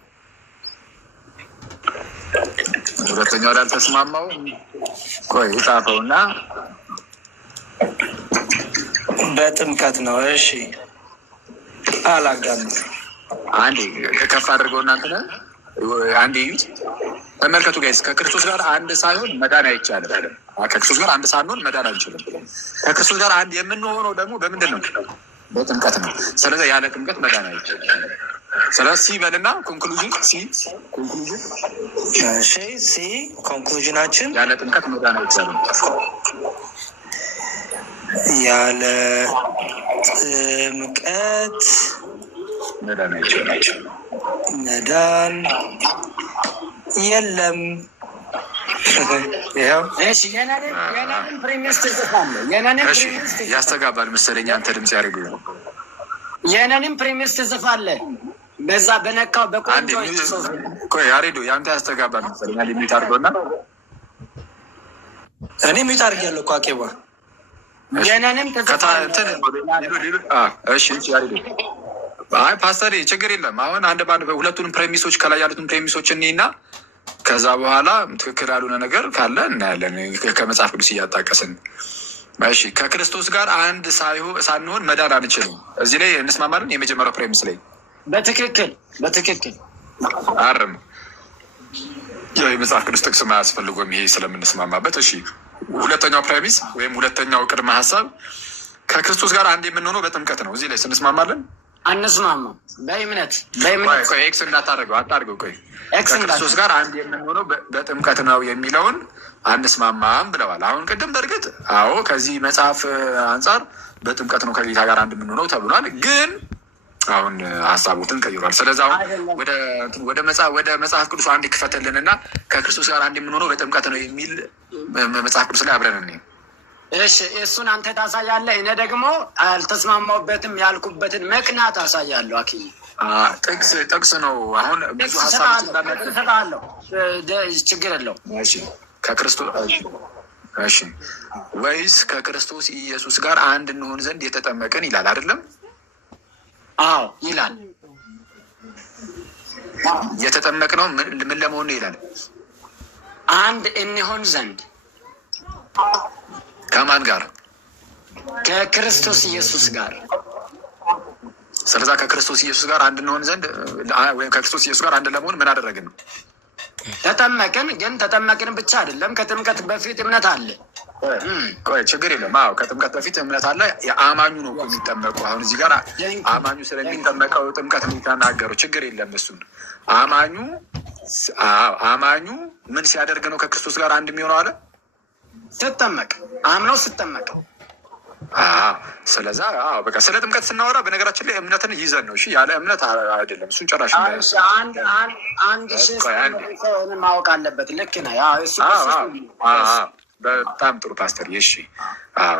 ሁለተኛው ላይ አልተስማማው። ቆይ ጻፈውና በጥምቀት ነው። እሺ አላጋም አንዴ ከፍ አድርገው እናንተ አንዴ እዩት፣ ተመልከቱ ጋይስ። ከክርስቶስ ጋር አንድ ሳይሆን መዳን አይቻልም። ከክርስቶስ ጋር አንድ ሳንሆን መዳን አንችልም። ከክርስቶስ ጋር አንድ የምንሆነው ደግሞ በምንድን ነው? በጥምቀት ነው። ስለዚህ ያለ ጥምቀት መዳን አይቻልም። ስለዚህ ሲበልና ኮንክሉዥናችን ያለ ጥምቀት መዳን አይቻልም። ያለ ጥምቀት መዳን አይቻልም። መዳን የለም። ያስተጋባል መሰለኝ አንተ ድምጽ ያደርጉ የእኔንም ፕሪሚስ ትጽፋለህ። በዛ በነካው በቆንጆ ያሬዶ የአንተ ያስተጋባል መሰለኝ። ሚዩት አድርጎና እኔ ሚዩት አድርጌያለሁ እኮ አኬባ የእኔንም ትጽፋለህ። ያሬዶ ፓስተር ችግር የለም። አሁን አንድ ባንድ ሁለቱንም ፕሬሚሶች ከላይ ያሉትን ፕሬሚሶች እኔና ከዛ በኋላ ትክክል ያልሆነ ነገር ካለ እናያለን ከመጽሐፍ ቅዱስ እያጣቀስን። እሺ ከክርስቶስ ጋር አንድ ሳንሆን መዳን አንችልም። እዚህ ላይ እንስማማለን። የመጀመሪያው ፕሬሚስ ላይ በትክክል አርም ያው የመጽሐፍ ቅዱስ ጥቅስ አያስፈልጎም ይሄ ስለምንስማማበት። እሺ ሁለተኛው ፕሬሚስ ወይም ሁለተኛው ቅድመ ሀሳብ ከክርስቶስ ጋር አንድ የምንሆነው በጥምቀት ነው። እዚህ ላይ ስንስማማለን። አንስማማም። በእምነት ኤክስ አታርገው። ቆይ ከክርስቶስ ጋር አንድ የምንሆነው በጥምቀት ነው የሚለውን አንስማማም ብለዋል። አሁን ቅድም በእርግጥ አዎ ከዚህ መጽሐፍ አንጻር በጥምቀት ነው ከጌታ ጋር አንድ የምንሆነው ተብሏል። ግን አሁን ሀሳቡትን ቀይሯል። ስለዚህ አሁን ወደ መጽሐፍ ቅዱስ አንድ ይክፈትልንና ከክርስቶስ ጋር አንድ የምንሆነው በጥምቀት ነው የሚል መጽሐፍ ቅዱስ ላይ አብረን እንይ። እሺ እሱን አንተ ታሳያለህ፣ እኔ ደግሞ አልተስማማሁበትም ያልኩበትን ምክንያት አሳያለሁ። አክይ ጥቅስ ነው። አሁን ብዙ ሀሳቦች እሰጥሃለሁ፣ ችግር የለውም። እሺ ከክርስቶስ እሺ ወይስ ከክርስቶስ ኢየሱስ ጋር አንድ እንሆን ዘንድ የተጠመቅን ይላል አይደለም? አዎ ይላል። የተጠመቅነው ምን ለመሆን ነው ይላል? አንድ እንሆን ዘንድ። ከማን ጋር? ከክርስቶስ ኢየሱስ ጋር። ስለዛ ከክርስቶስ ኢየሱስ ጋር አንድ እንሆን ዘንድ ወይም ከክርስቶስ ኢየሱስ ጋር አንድ ለመሆን ምን አደረግን ነው? ተጠመቅን። ግን ተጠመቅን ብቻ አይደለም፣ ከጥምቀት በፊት እምነት አለ። ቆይ ችግር የለም። አዎ ከጥምቀት በፊት እምነት አለ። የአማኙ ነው እኮ የሚጠመቁ። አሁን እዚህ ጋር አማኙ ስለሚጠመቀው ጥምቀት የሚተናገሩ ችግር የለም። እሱን አማኙ ምን ሲያደርግ ነው ከክርስቶስ ጋር አንድ የሚሆነው አለ? ስጠመቅ፣ አምነው ስጠመቅ። ስለዛ በቃ ስለ ጥምቀት ስናወራ በነገራችን ላይ እምነትን ይዘን ነው። እሺ ያለ እምነት አይደለም። እሱን ጨራሽ አንድ ማወቅ አለበት። ልክ ነህ። በጣም ጥሩ ፓስተር። እሺ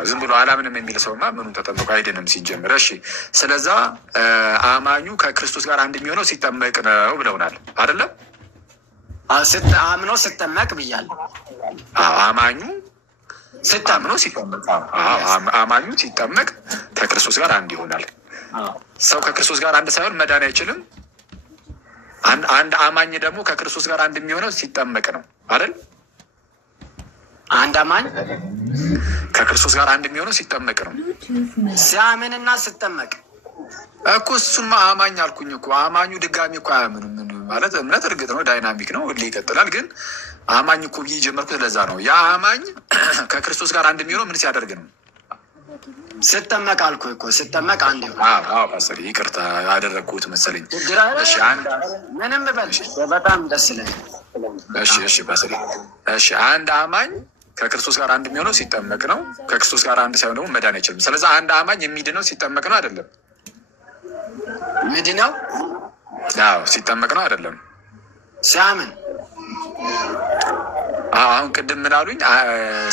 ዝም ብሎ አላምንም የሚል ሰውማ ምኑን ተጠምቆ አይድንም ሲጀምር። እሺ ስለዛ አማኙ ከክርስቶስ ጋር አንድ የሚሆነው ሲጠመቅ ነው ብለውናል አይደለም? አምኖ ስጠመቅ ብያለሁ። አማኙ አማኙ ሲጠመቅ ከክርስቶስ ጋር አንድ ይሆናል። ሰው ከክርስቶስ ጋር አንድ ሳይሆን መዳን አይችልም። አንድ አማኝ ደግሞ ከክርስቶስ ጋር አንድ የሚሆነው ሲጠመቅ ነው አይደል? አንድ አማኝ ከክርስቶስ ጋር አንድ የሚሆነው ሲጠመቅ ነው። ሲያምንና ስጠመቅ እኮ እሱማ አማኝ አልኩኝ እኮ። አማኙ ድጋሚ እኮ አያምንም ማለት እምነት እርግጥ ነው ዳይናሚክ ነው፣ ሁሌ ይቀጥላል። ግን አማኝ እኮ ብዬ ጀመርኩት ለዛ ነው። ያ አማኝ ከክርስቶስ ጋር አንድ የሚሆነው ምን ሲያደርግ ነው? ስጠመቅ አልኩህ እኮ። ስጠመቅ አንድ ፓስተር ይቅርታ አደረግኩት መሰለኝ። ምንም በል በጣም ደስ ይለኛል። እሺ ፓስተር። እሺ አንድ አማኝ ከክርስቶስ ጋር አንድ የሚሆነው ሲጠመቅ ነው። ከክርስቶስ ጋር አንድ ሳይሆን ደግሞ መዳን አይችልም። ስለዚህ አንድ አማኝ የሚድነው ሲጠመቅ ነው አይደለም? ምንድነው? ሲጠመቅ ነው አይደለም? ሲያምን። አሁን ቅድም ምን አሉኝ?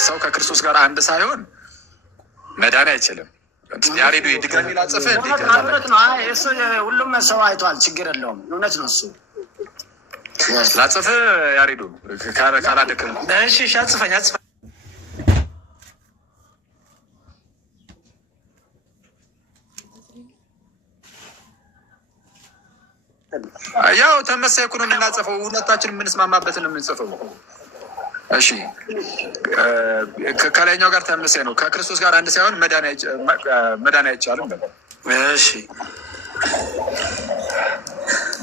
ሰው ከክርስቶስ ጋር አንድ ሳይሆን መዳን አይችልም። ያሬዱ ድጋሚ ላጽፍህ እውነት ነው። እሱ ሁሉም ሰው አይቷል፣ ችግር የለውም። እውነት ነው። እሱ ላጽፍህ ያሬዱ ካላደክም። እሺ አጽፈኝ። ያው ተመሳሳይ እኮ ነው የምናጽፈው፣ ሁለታችን የምንስማማበትን ነው የምንጽፈው። እሺ ከላይኛው ጋር ተመሳሳይ ነው። ከክርስቶስ ጋር አንድ ሳይሆን መዳን አይቻልም። እሺ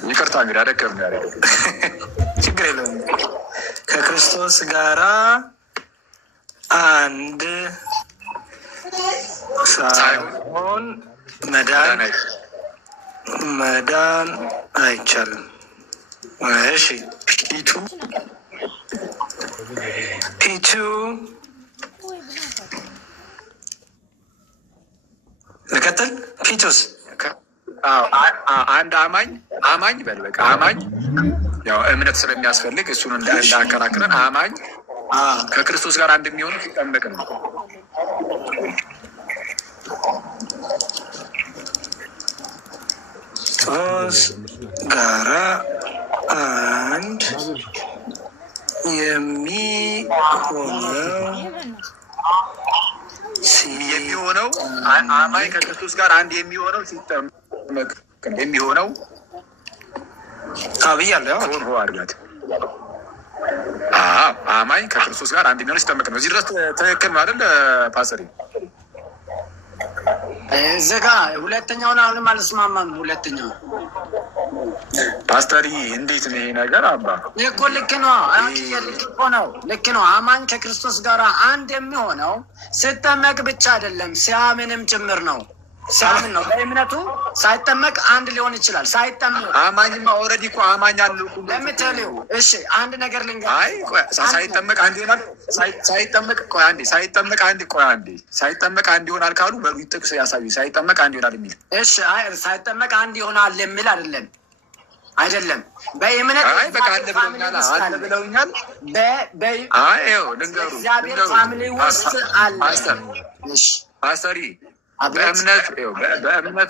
ይቅርታ እንግዲህ አደከም ያለ ችግር የለም። ከክርስቶስ ጋራ አንድ ሳይሆን መዳን አይቻልም። እሺ ፒቱ ልቀጥል። ፒቱስ አንድ አማኝ በል በቃ አማኝ ያው እምነት ስለሚያስፈልግ እሱን እንዳከራክረን አማኝ ከክርስቶስ ጋር አንድ የሚሆነው ሲጠመቅ ነው። ክርስቶስ ጋራ አንድ የሚሆነው አማኝ ከክርስቶስ ጋር አንድ የሚሆነው ሲጠመቅ የሚሆነው ብያለሁ። ሆን አድርጋት አማኝ ከክርስቶስ ጋር አንድ የሚሆን ሲጠመቅ ነው። እዚህ ድረስ ትክክል ነው አይደል ፓስተር? እዚህ ጋ ሁለተኛውን አሁንም አልስማማም። ሁለተኛው ፓስተሪ እንዴት ነው ይሄ ነገር? አባ እኮ ልክ ነው፣ ልክ እኮ ነው፣ ልክ ነው። አማኝ ከክርስቶስ ጋር አንድ የሚሆነው ሲጠመቅ ብቻ አይደለም ሲያምንም ጭምር ነው። ሲያምን ነው በእምነቱ ሳይጠመቅ አንድ ሊሆን ይችላል። ሳይጠመቅ አማኝማ ኦልሬዲ እኮ አማኝ አለው ለምትለው እሺ፣ አንድ ነገር ልንገር። ሳይጠመቅ አንድ ይሆናል። ሳይጠመቅ አንድ ይሆናል ካሉ በሉ ጥቅስ ያሳዩ። ሳይጠመቅ አንድ ይሆናል የሚል እሺ፣ ሳይጠመቅ አንድ ይሆናል የሚል አይደለም። በእምነት በቃ አለ ብለውኛል። ልንገሩ እግዚአብሔር ፋሚሊ ውስጥ አለ። ፓስተሪ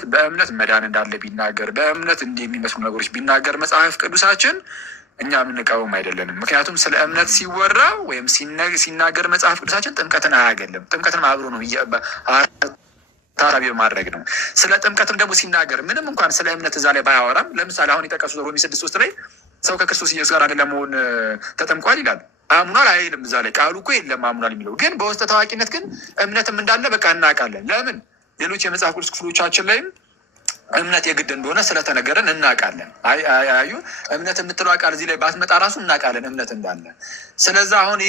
በእምነት መዳን እንዳለ ቢናገር፣ በእምነት እንዲህ የሚመስሉ ነገሮች ቢናገር መጽሐፍ ቅዱሳችን እኛ የምንቃወም አይደለንም። ምክንያቱም ስለ እምነት ሲወራ ወይም ሲናገር መጽሐፍ ቅዱሳችን ጥምቀትን አያገለም። ጥምቀትን አብሮ ነው ታራቢ በማድረግ ነው። ስለ ጥምቀትም ደግሞ ሲናገር ምንም እንኳን ስለ እምነት እዛ ላይ ባያወራም፣ ለምሳሌ አሁን የጠቀሱት ሮሜ 6:3 ላይ ሰው ከክርስቶስ ኢየሱስ ጋር አንድ ለመሆን ተጠምቋል ይላል። አምኗል አይልም። እዛ ላይ ቃሉ እኮ የለም አምኗል የሚለው ግን በውስጠ ታዋቂነት ግን እምነትም እንዳለ በቃ እናውቃለን። ለምን ሌሎች የመጽሐፍ ቅዱስ ክፍሎቻችን ላይም እምነት የግድ እንደሆነ ስለተነገረን እናውቃለን። አዩ እምነት የምትለው ቃል እዚህ ላይ ባትመጣ ራሱ እናውቃለን እምነት እንዳለ። ስለዛ አሁን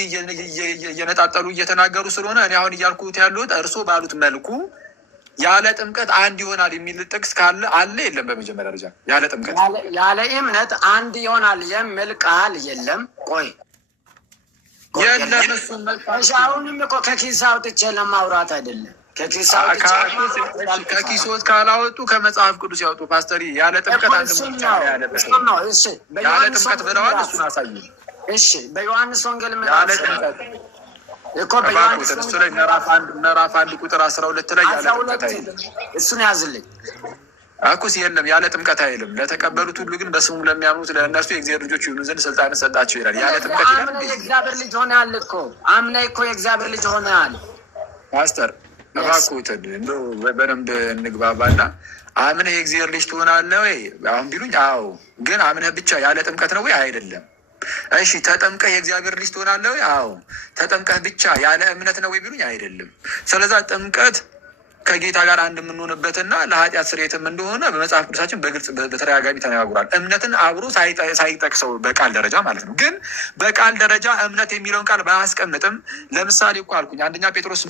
እየነጣጠሉ እየተናገሩ ስለሆነ እኔ አሁን እያልኩት ያሉት እርሶ ባሉት መልኩ ያለ ጥምቀት አንድ ይሆናል የሚል ጥቅስ ካለ አለ የለም? በመጀመሪያ ደረጃ ያለ ጥምቀት ያለ እምነት አንድ ይሆናል የሚል ቃል የለም። ቆይ የለም። አሁንም እኮ ከኪስ አውጥቼ ለማውራት አይደለም። ከኪሶት ካላወጡ ከመጽሐፍ ቅዱስ ያወጡ። ፓስተሪ ያለ ጥምቀት አንድ ያለ ጥምቀት ብለዋል። እሱን አሳዩ። እሺ በዮሐንስ ወንጌል ያለ ጥምቀት እሱ ላይ ምዕራፍ 1 ቁጥር 12 ላይ ያለ ጥምቀት አይልም። እሱን ያዝልኝ። አኩስ የለም ያለ ጥምቀት አይልም። ለተቀበሉት ሁሉ ግን በስሙ ለሚያምኑት ለእነርሱ የእግዚአብሔር ልጆች ይሆኑ ዘንድ ስልጣንን ሰጣቸው ይላል። ያለ ጥምቀት ይላል። አምነህ የእግዚአብሔር ልጅ ሆነሃል እኮ አምነህ እኮ የእግዚአብሔር ልጅ ሆነሃል። ፓስተር እባክዎትን እንደው በደንብ እንግባባና አምነህ የእግዚአብሔር ልጅ ትሆናለህ ወይ አሁን ቢሉኝ፣ አዎ ግን አምነህ ብቻ ያለ ጥምቀት ነው ወይ? አይደለም። እሺ ተጠምቀህ የእግዚአብሔር ልጅ ትሆናለህ ወይ? አዎ። ተጠምቀህ ብቻ ያለ እምነት ነው ወይ ቢሉኝ፣ አይደለም። ስለዛ ጥምቀት ከጌታ ጋር አንድ የምንሆንበትና ለኃጢአት ስርየትም እንደሆነ በመጽሐፍ ቅዱሳችን በግልጽ በተደጋጋሚ ተነጋግሯል። እምነትን አብሮ ሳይጠቅሰው በቃል ደረጃ ማለት ነው። ግን በቃል ደረጃ እምነት የሚለውን ቃል ባያስቀምጥም ለምሳሌ እኮ አልኩኝ አንደኛ ጴጥሮስ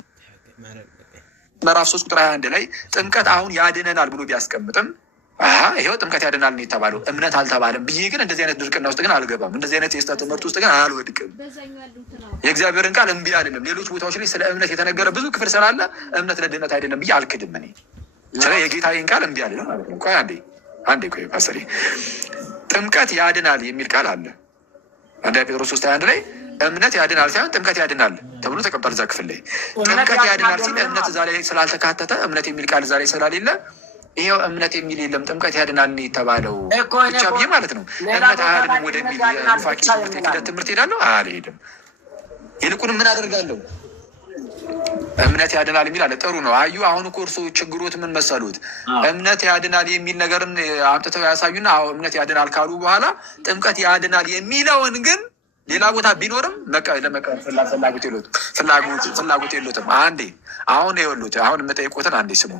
ምዕራፍ 3 ቁጥር 21 ላይ ጥምቀት አሁን ያድነናል ብሎ ቢያስቀምጥም ይሄው ጥምቀት ያድናል ነው የተባለው፣ እምነት አልተባለም ብዬ ግን እንደዚህ አይነት ድርቅና ውስጥ ግን አልገባም። እንደዚህ አይነት የስህተት ትምህርት ውስጥ ግን አልወድቅም። የእግዚአብሔርን ቃል እምቢ አልልም። ሌሎች ቦታዎች ላይ ስለ እምነት የተነገረ ብዙ ክፍል ስላለ እምነት ለድነት አይደለም ብዬ አልክድም። እኔ ስለ የጌታዬን ቃል እምቢ አልልም ማለት ነው። ቆይ አንዴ ቆይ ፓስተር፣ ጥምቀት ያድናል የሚል ቃል አለ አንደኛ ጴጥሮስ 3:21 ላይ እምነት ያድናል ሳይሆን ጥምቀት ያድናል ተብሎ ተቀምጧል። እዛ ክፍል ላይ ጥምቀት ያድናል ሲል እምነት እዛ ላይ ስላልተካተተ እምነት የሚል ቃል እዛ ላይ ስላሌለ ይሄው እምነት የሚል የለም ጥምቀት ያድናል የተባለው ብቻ ብዬ ማለት ነው። እምነት አያድንም ወደሚል ፋቂ ትምህርት ሄዳለሁ አልሄድም። ይልቁንም ምን አደርጋለሁ? እምነት ያድናል የሚል አለ። ጥሩ ነው። አዩ አሁን እኮ እርሶ ችግሮት ምን መሰሉት? እምነት ያድናል የሚል ነገርን አምጥተው ያሳዩና አዎ እምነት ያድናል ካሉ በኋላ ጥምቀት ያድናል የሚለውን ግን ሌላ ቦታ ቢኖርም ለመቀበል ፍላጎት የሉትም። አንዴ አሁን የሉት አሁን የምጠይቆትን አንዴ ስሙ።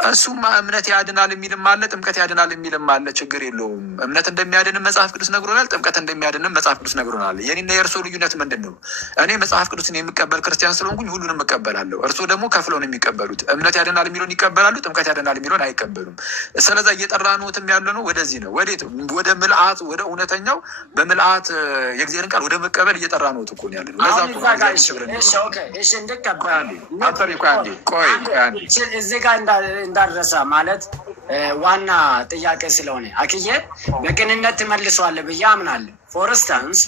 እሱማ እምነት ያድናል የሚልም አለ፣ ጥምቀት ያድናል የሚልም አለ። ችግር የለውም። እምነት እንደሚያድንም መጽሐፍ ቅዱስ ነግሮናል፣ ጥምቀት እንደሚያድንም መጽሐፍ ቅዱስ ነግሮናል። የኔና የእርሶ ልዩነት ምንድን ነው? እኔ መጽሐፍ ቅዱስን የሚቀበል ክርስቲያን ስለሆንኩኝ ሁሉንም እቀበላለሁ። እርሶ ደግሞ ከፍለው ነው የሚቀበሉት። እምነት ያድናል የሚለውን ይቀበላሉ፣ ጥምቀት ያድናል የሚለውን አይቀበሉም። ስለዛ እየጠራንዎትም ያለ ነው ወደዚህ ነው። ወዴት? ወደ ምልአት፣ ወደ እውነተኛው በምልአት የእግዚአብሔርን ቃል ወደ መቀበል እየጠራንዎት እኮ ነው ያለ ነው። ለዛ እዚህ ጋር እንዳረሳ ማለት ዋና ጥያቄ ስለሆነ አክዬ በቅንነት ትመልሷል ብዬ አምናለሁ። ፎር ኢንስታንስ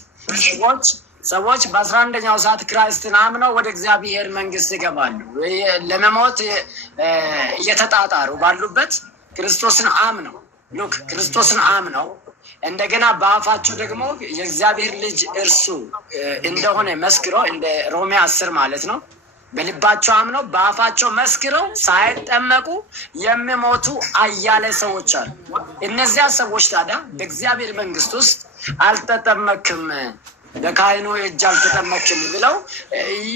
ሰዎች በ11ኛው ሰዓት ክራይስትን አምነው ወደ እግዚአብሔር መንግስት ይገባሉ። ለመሞት እየተጣጣሩ ባሉበት ክርስቶስን አምነው እንደገና በአፋቸው ደግሞ የእግዚአብሔር ልጅ እርሱ እንደሆነ መስክሮ እንደ ሮሜ 10 ማለት ነው በልባቸው አምነው በአፋቸው መስክረው ሳይጠመቁ የሚሞቱ አያሌ ሰዎች አሉ። እነዚያ ሰዎች ታዲያ በእግዚአብሔር መንግስት ውስጥ አልተጠመክም፣ በካህኑ እጅ አልተጠመክም ብለው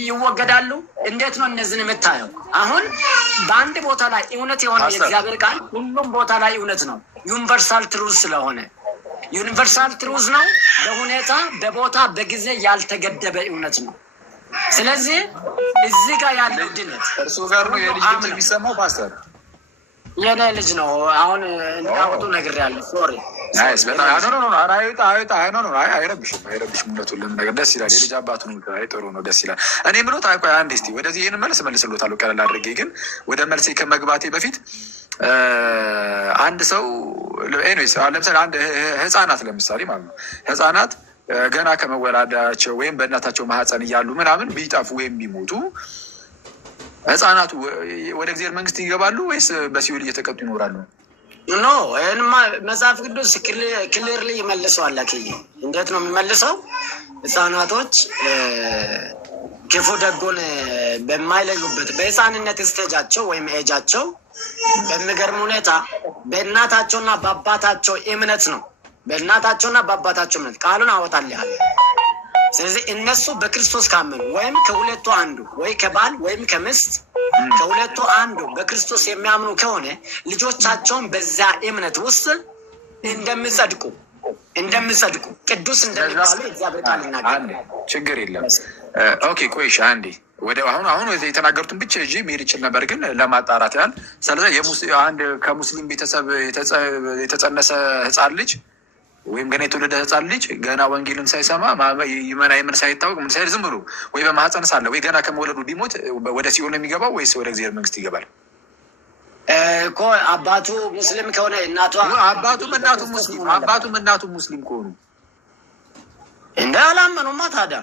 ይወገዳሉ። እንዴት ነው እነዚህን የምታየው? አሁን በአንድ ቦታ ላይ እውነት የሆነ የእግዚአብሔር ቃል ሁሉም ቦታ ላይ እውነት ነው። ዩኒቨርሳል ትሩዝ ስለሆነ ዩኒቨርሳል ትሩዝ ነው። በሁኔታ በቦታ በጊዜ ያልተገደበ እውነት ነው። ስለዚህ እዚህ ጋር ያለው ድነት እርሱ ጋር ነው የልጅ ድምፅ የሚሰማው። ፓስተር የኔ ልጅ ነው። አሁን እንዳወጡ ነገር ያለ ሶሪ አይረብሽም። እውነቱን ለመናገር ደስ ይላል። የልጅ አባቱ ነው። ጥሩ ነው፣ ደስ ይላል። እኔ ምሎ ታቆይ አንድ እስቲ ወደዚህ ይህን መልስልዎታለሁ ቀለል አድርጌ። ግን ወደ መልሴ ከመግባቴ በፊት አንድ ሰው ኤኒዌይስ ለምሳሌ አንድ ህፃናት ለምሳሌ ማለት ነው ህፃናት ገና ከመወላዳቸው ወይም በእናታቸው ማህፀን እያሉ ምናምን ቢጠፉ ወይም ቢሞቱ ህፃናቱ ወደ እግዚአብሔር መንግስት ይገባሉ ወይስ በሲኦል እየተቀጡ ይኖራሉ? ኖ ይህንማ መጽሐፍ ቅዱስ ክሊርሊ ይመልሰዋል። እንዴት ነው የሚመልሰው? ህፃናቶች ክፉ ደጎን በማይለዩበት በህፃንነት ስቴጃቸው ወይም ኤጃቸው በሚገርም ሁኔታ በእናታቸውና በአባታቸው እምነት ነው። በእናታቸውና በአባታቸው እምነት ቃሉን አወጣልሃል። ስለዚህ እነሱ በክርስቶስ ካመኑ ወይም ከሁለቱ አንዱ ወይ ከባል ወይም ከሚስት ከሁለቱ አንዱ በክርስቶስ የሚያምኑ ከሆነ ልጆቻቸውን በዛ እምነት ውስጥ እንደሚጸድቁ ቅዱስ እንደሚባሉ እግዚአብሔር ቃል ይናገራል። ችግር የለም። ኦኬ ቆይሻ አንዴ ወደ አሁን የተናገሩትን ብቻ ይዤ መሄድ ይችል ነበር፣ ግን ለማጣራት ያህል ስለዚህ አንድ ከሙስሊም ቤተሰብ የተጸነሰ ህፃን ልጅ ወይም ገና የተወለደ ህፃን ልጅ ገና ወንጌልን ሳይሰማ ይመን ሳይታወቅ ምን ሳይል ዝም ብሎ ወይ በማህፀን ሳለ ወይ ገና ከመወለዱ ቢሞት ወደ ሲኦል ነው የሚገባው ወይስ ወደ እግዚአብሔር መንግስት ይገባል? እኮ አባቱ ሙስሊም ከሆነ አባቱም እናቱ ሙስሊም ከሆኑ እንደ አላመኑማ ታዲያ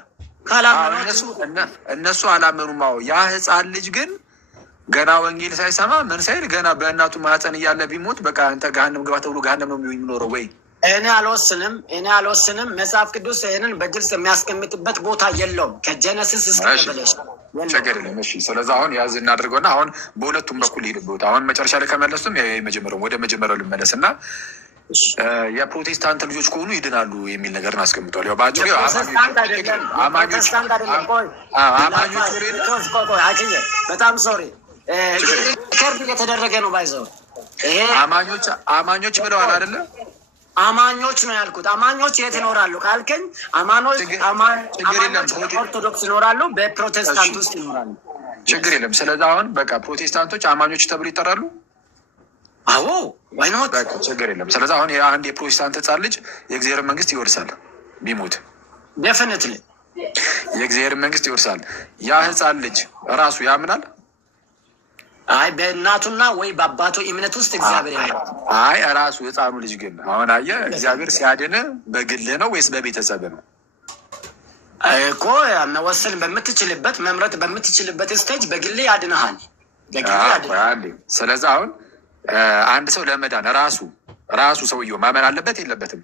እነሱ አላመኑም። ያ ህፃን ልጅ ግን ገና ወንጌል ሳይሰማ ምን ሳይል ገና በእናቱ ማህፀን እያለ ቢሞት በቃ አንተ ገሃነም ግባ ተብሎ ገሃነም ነው የሚኖረው ወይ? እኔ አልወስንም። መጽሐፍ ቅዱስ ይህንን በግልጽ የሚያስቀምጥበት ቦታ የለውም። ከጀነሲስ እስከ ሬቨሌሽን ችግር የለም። እሺ ስለዚህ አሁን ያዝ እናድርገውና አሁን በሁለቱም በኩል ሄድበት። አሁን መጨረሻ ላይ ከመለሱም ወደ መጀመሪያው ልመለስ እና የፕሮቴስታንት ልጆች ከሆኑ ይድናሉ የሚል ነገር አስቀምጧል። ያው ባጭሩ በጣም ሶሪ ከርብ እየተደረገ ነው ባይዘው ይሄ አማኞች ብለዋል አይደለ? አማኞች ነው ያልኩት። አማኞች የት ይኖራሉ ካልከኝ ኦርቶዶክስ ይኖራሉ፣ በፕሮቴስታንት ውስጥ ይኖራሉ። ችግር የለም። ስለዚህ አሁን በቃ ፕሮቴስታንቶች አማኞች ተብሎ ይጠራሉ። አዎ ዋይኖት ችግር የለም። ስለዚህ አሁን አንድ የፕሮቴስታንት ህፃን ልጅ የእግዚአብሔር መንግስት ይወርሳል ቢሞት፣ ዴፊኒትሊ የእግዚአብሔር መንግስት ይወርሳል። ያ ህፃን ልጅ ራሱ ያምናል? አይ በእናቱና ወይ በአባቱ እምነት ውስጥ እግዚአብሔር ያለው ራሱ ህፃኑ ልጅ ግን አሁን አየህ እግዚአብሔር ሲያድን በግልህ ነው ወይስ በቤተሰብ ነው? እኮ መወሰን በምትችልበት መምረጥ በምትችልበት ስቴጅ በግልህ ያድንሃል። ስለዚህ አሁን አንድ ሰው ለመዳን ራሱ ሰውየው ማመን አለበት የለበትም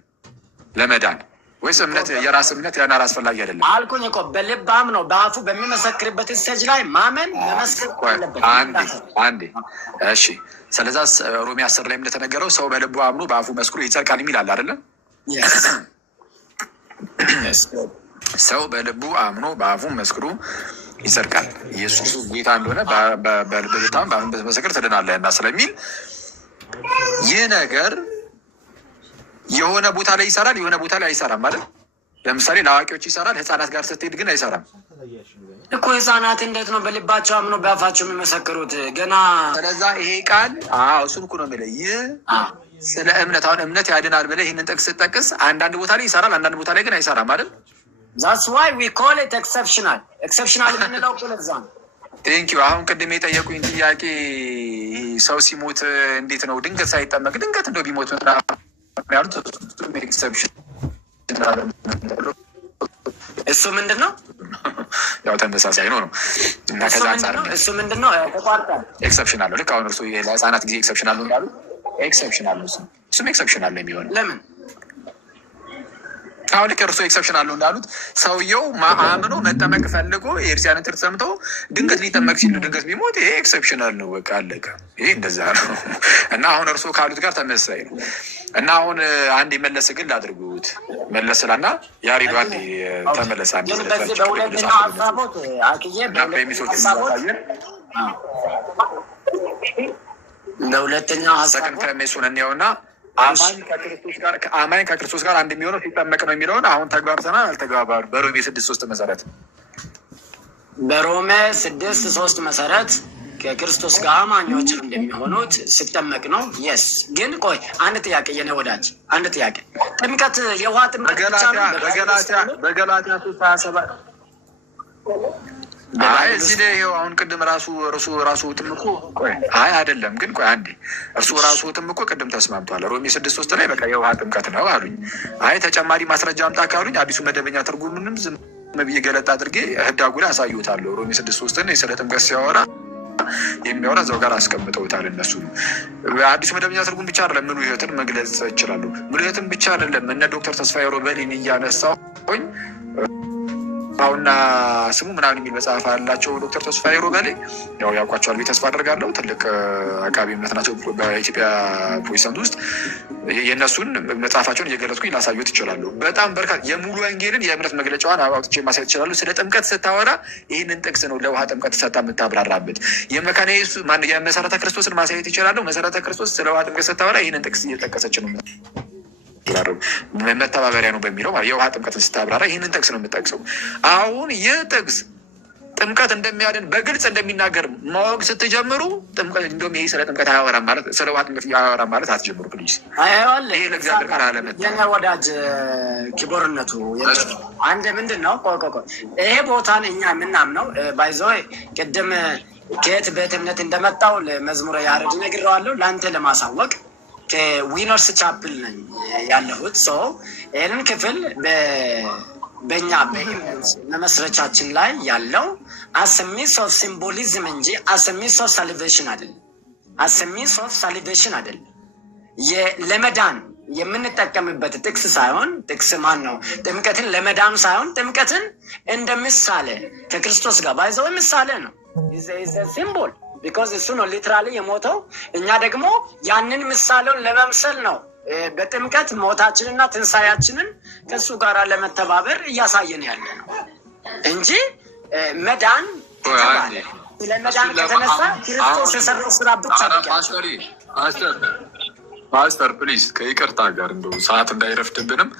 ለመዳን? ወይስ እምነት የራስ እምነት ያን አስፈላጊ አይደለም አልኩኝ እኮ። በልባም ነው በአፉ በሚመሰክርበት ስቴጅ ላይ ማመን መመስከር አለበት። አንዴ እሺ። ስለዛ ሮሜ 10 ላይ እንደተነገረው ሰው በልቡ አምኖ በአፉ መስክሮ ይጸድቃል የሚል አለ አይደለም? ሰው በልቡ አምኖ በአፉ መስክሮ ይጸድቃል፣ ኢየሱስ ጌታ እንደሆነ በልብታም በአፉ በመሰከር ትድናለህ እና ስለሚል ይህ ነገር የሆነ ቦታ ላይ ይሰራል፣ የሆነ ቦታ ላይ አይሰራም ማለት። ለምሳሌ ለአዋቂዎች ይሰራል፣ ህፃናት ጋር ስትሄድ ግን አይሰራም እኮ። ህፃናት እንዴት ነው በልባቸው አምኖ በአፋቸው የሚመሰክሩት ገና? ስለዛ ይሄ ቃል እሱን እኮ ነው የሚለው። ይህ ስለ እምነት አሁን እምነት ያድናል ብለህ ይህንን ጥቅስ ስትጠቅስ አንዳንድ ቦታ ላይ ይሰራል፣ አንዳንድ ቦታ ላይ ግን አይሰራም ማለት። ዛትስ ዋይ ዊ ኮል ኢት ኤክሰፕሽናል የምንለው እኮ ለዛ ነው። ቴንኪው። አሁን ቅድም የጠየቁኝ ጥያቄ ሰው ሲሞት እንዴት ነው ድንገት ሳይጠመቅ ድንገት እንደው ቢሞት ያሉት ኤክሰፕሽን እሱ ምንድን ነው? ያው ተመሳሳይ ነው እና ከዛ አንጻር እሱ ምንድን ነው ተቋርጧል። ኤክሰፕሽን አለው። ልክ አሁን እርሱ ለህፃናት ጊዜ ኤክሰፕሽን አለው እንዳሉ ኤክሰፕሽን አለው። እሱም ኤክሰፕሽን አለ የሚሆነው ለምን? አሁን ልክ እርሶ ኤክሰፕሽን አለው እንዳሉት ሰውየው አምኖ መጠመቅ ፈልጎ የክርስቲያንን ትምህርት ሰምቶ ድንገት ሊጠመቅ ሲሉ ድንገት ቢሞት ይሄ ኤክሰፕሽናል ነው። በቃ አለቀ። ይሄ እንደዛ ነው እና አሁን እርሶ ካሉት ጋር ተመሳሳይ ነው እና አሁን አንድ የመለስ ግን ላድርጉት መለስ ስላና ያሪዱ አንድ ተመለስ አንድ በሁለተኛው ሀሳቦት አክዬ በሁለተኛው ሀሳብ ከሜሱን እንየውና አማኝ ከክርስቶስ ጋር አንድ የሚሆነው ሲጠመቅ ነው የሚለውን አሁን ተግባብተናል። አልተግባባሉ በሮሜ 6:3 መሰረት በሮሜ 6:3 መሰረት ከክርስቶስ ጋር አማኞች እንደሚሆኑት ሲጠመቅ ነው። የስ ግን ቆይ አንድ ጥያቄ የኔ ወዳጅ አንድ ጥያቄ ጥምቀት የውሃ ጥምቀት በገላትያ 3:27 አይ እዚህ ላይ ይኸው አሁን ቅድም ራሱ ጥምቁ ቆይ አይ አይደለም ግን ቆይ አንዴ ራሱ ጥምቁ ቅድም ተስማምቷል። ሮሜ 6:3 ላይ በቃ የውሃ ጥምቀት ነው አሉኝ። አይ ተጨማሪ ማስረጃ አምጣ ካሉኝ አዲሱ መደበኛ ትርጉምንም ዝም ብዬ ገለጥ አድርጌ ህዳጉ ላይ አሳዩታለሁ። ሮሜ 6:3 ስለ ጥምቀት ሲያወራ የሚያወራ እዛው ጋር አስቀምጠውታል። እነሱ አዲሱ መደበኛ ትርጉም ብቻ አይደለም ሙሉ ህይወትን መግለጽ ይችላሉ። ሙሉ ህይወትን ብቻ አይደለም እነ ዶክተር ተስፋዬ ሮበሊን እያነሳሁኝ አሁንና ስሙ ምናምን የሚል መጽሐፍ አላቸው። ዶክተር ተስፋዬ ሮበሌ ያው ያውቋቸዋል ተስፋ አደርጋለሁ። ትልቅ አቃቢ እምነት ናቸው በኢትዮጵያ ፕሮቴስታንት ውስጥ። የእነሱን መጽሐፋቸውን እየገለጽኩኝ ላሳዩት ይችላሉ። በጣም በርካታ የሙሉ ወንጌልን የእምነት መግለጫዋን አውጥቼ ማሳየት ይችላሉ። ስለ ጥምቀት ስታወራ ይህንን ጥቅስ ነው ለውሃ ጥምቀት ሰጣ የምታብራራበት። የመካነ ኢየሱስ የመሰረተ ክርስቶስን ማሳየት ይችላሉ። መሰረተ ክርስቶስ ስለ ውሃ ጥምቀት ስታወራ ይህንን ጥቅስ እየጠቀሰች ነው መተባበሪያ ነው በሚለው የውሃ ጥምቀትን ስታብራራ ይህንን ጥቅስ ነው የምጠቅሰው። አሁን ይህ ጥቅስ ጥምቀት እንደሚያድን በግልጽ እንደሚናገር ማወቅ ስትጀምሩ ጥምቀት እንደውም ይሄ ስለ ጥምቀት አያወራም ማለት ስለ ውሃ ጥምቀት አያወራም ማለት አትጀምሩ ፕሊዝ። ይሄ ለእግዚአብሔር ቃል አለመጣ የኛ ወዳጅ ኪቦርነቱ አንድ ምንድን ነው ይሄ ቦታን እኛ የምናምነው ባይዘወይ ቅድም ከየት ቤተ እምነት እንደመጣው ለመዝሙረ ያሬድ ነግሬዋለሁ ለአንተ ለማሳወቅ ከዊነርስ ቻፕል ነኝ ያለሁት። ሰው ይህንን ክፍል በእኛ በመስረቻችን ላይ ያለው አሰሚስ ኦፍ ሲምቦሊዝም እንጂ አሰሚስ ኦፍ ሳሊቬሽን አይደለም። አሰሚስ ኦፍ ሳሊቬሽን አይደለም። ለመዳን የምንጠቀምበት ጥቅስ ሳይሆን ጥቅስ ማን ነው? ጥምቀትን ለመዳን ሳይሆን ጥምቀትን እንደ ምሳሌ ከክርስቶስ ጋር ባይዘው ምሳሌ ነው ሲምቦል ቢኮዝ እሱ ነው ሊትራሊ የሞተው። እኛ ደግሞ ያንን ምሳሌውን ለመምሰል ነው በጥምቀት ሞታችንና ትንሳያችንን ከእሱ ጋር ለመተባበር እያሳየን ያለ ነው እንጂ መዳን ለመዳን ከተነሳ ክርስቶስ የሰራው ስራ ብቻ ፓስተር ፕሊዝ ከይቅርታ ጋር እንደው ሰዓት እንዳይረፍድብንም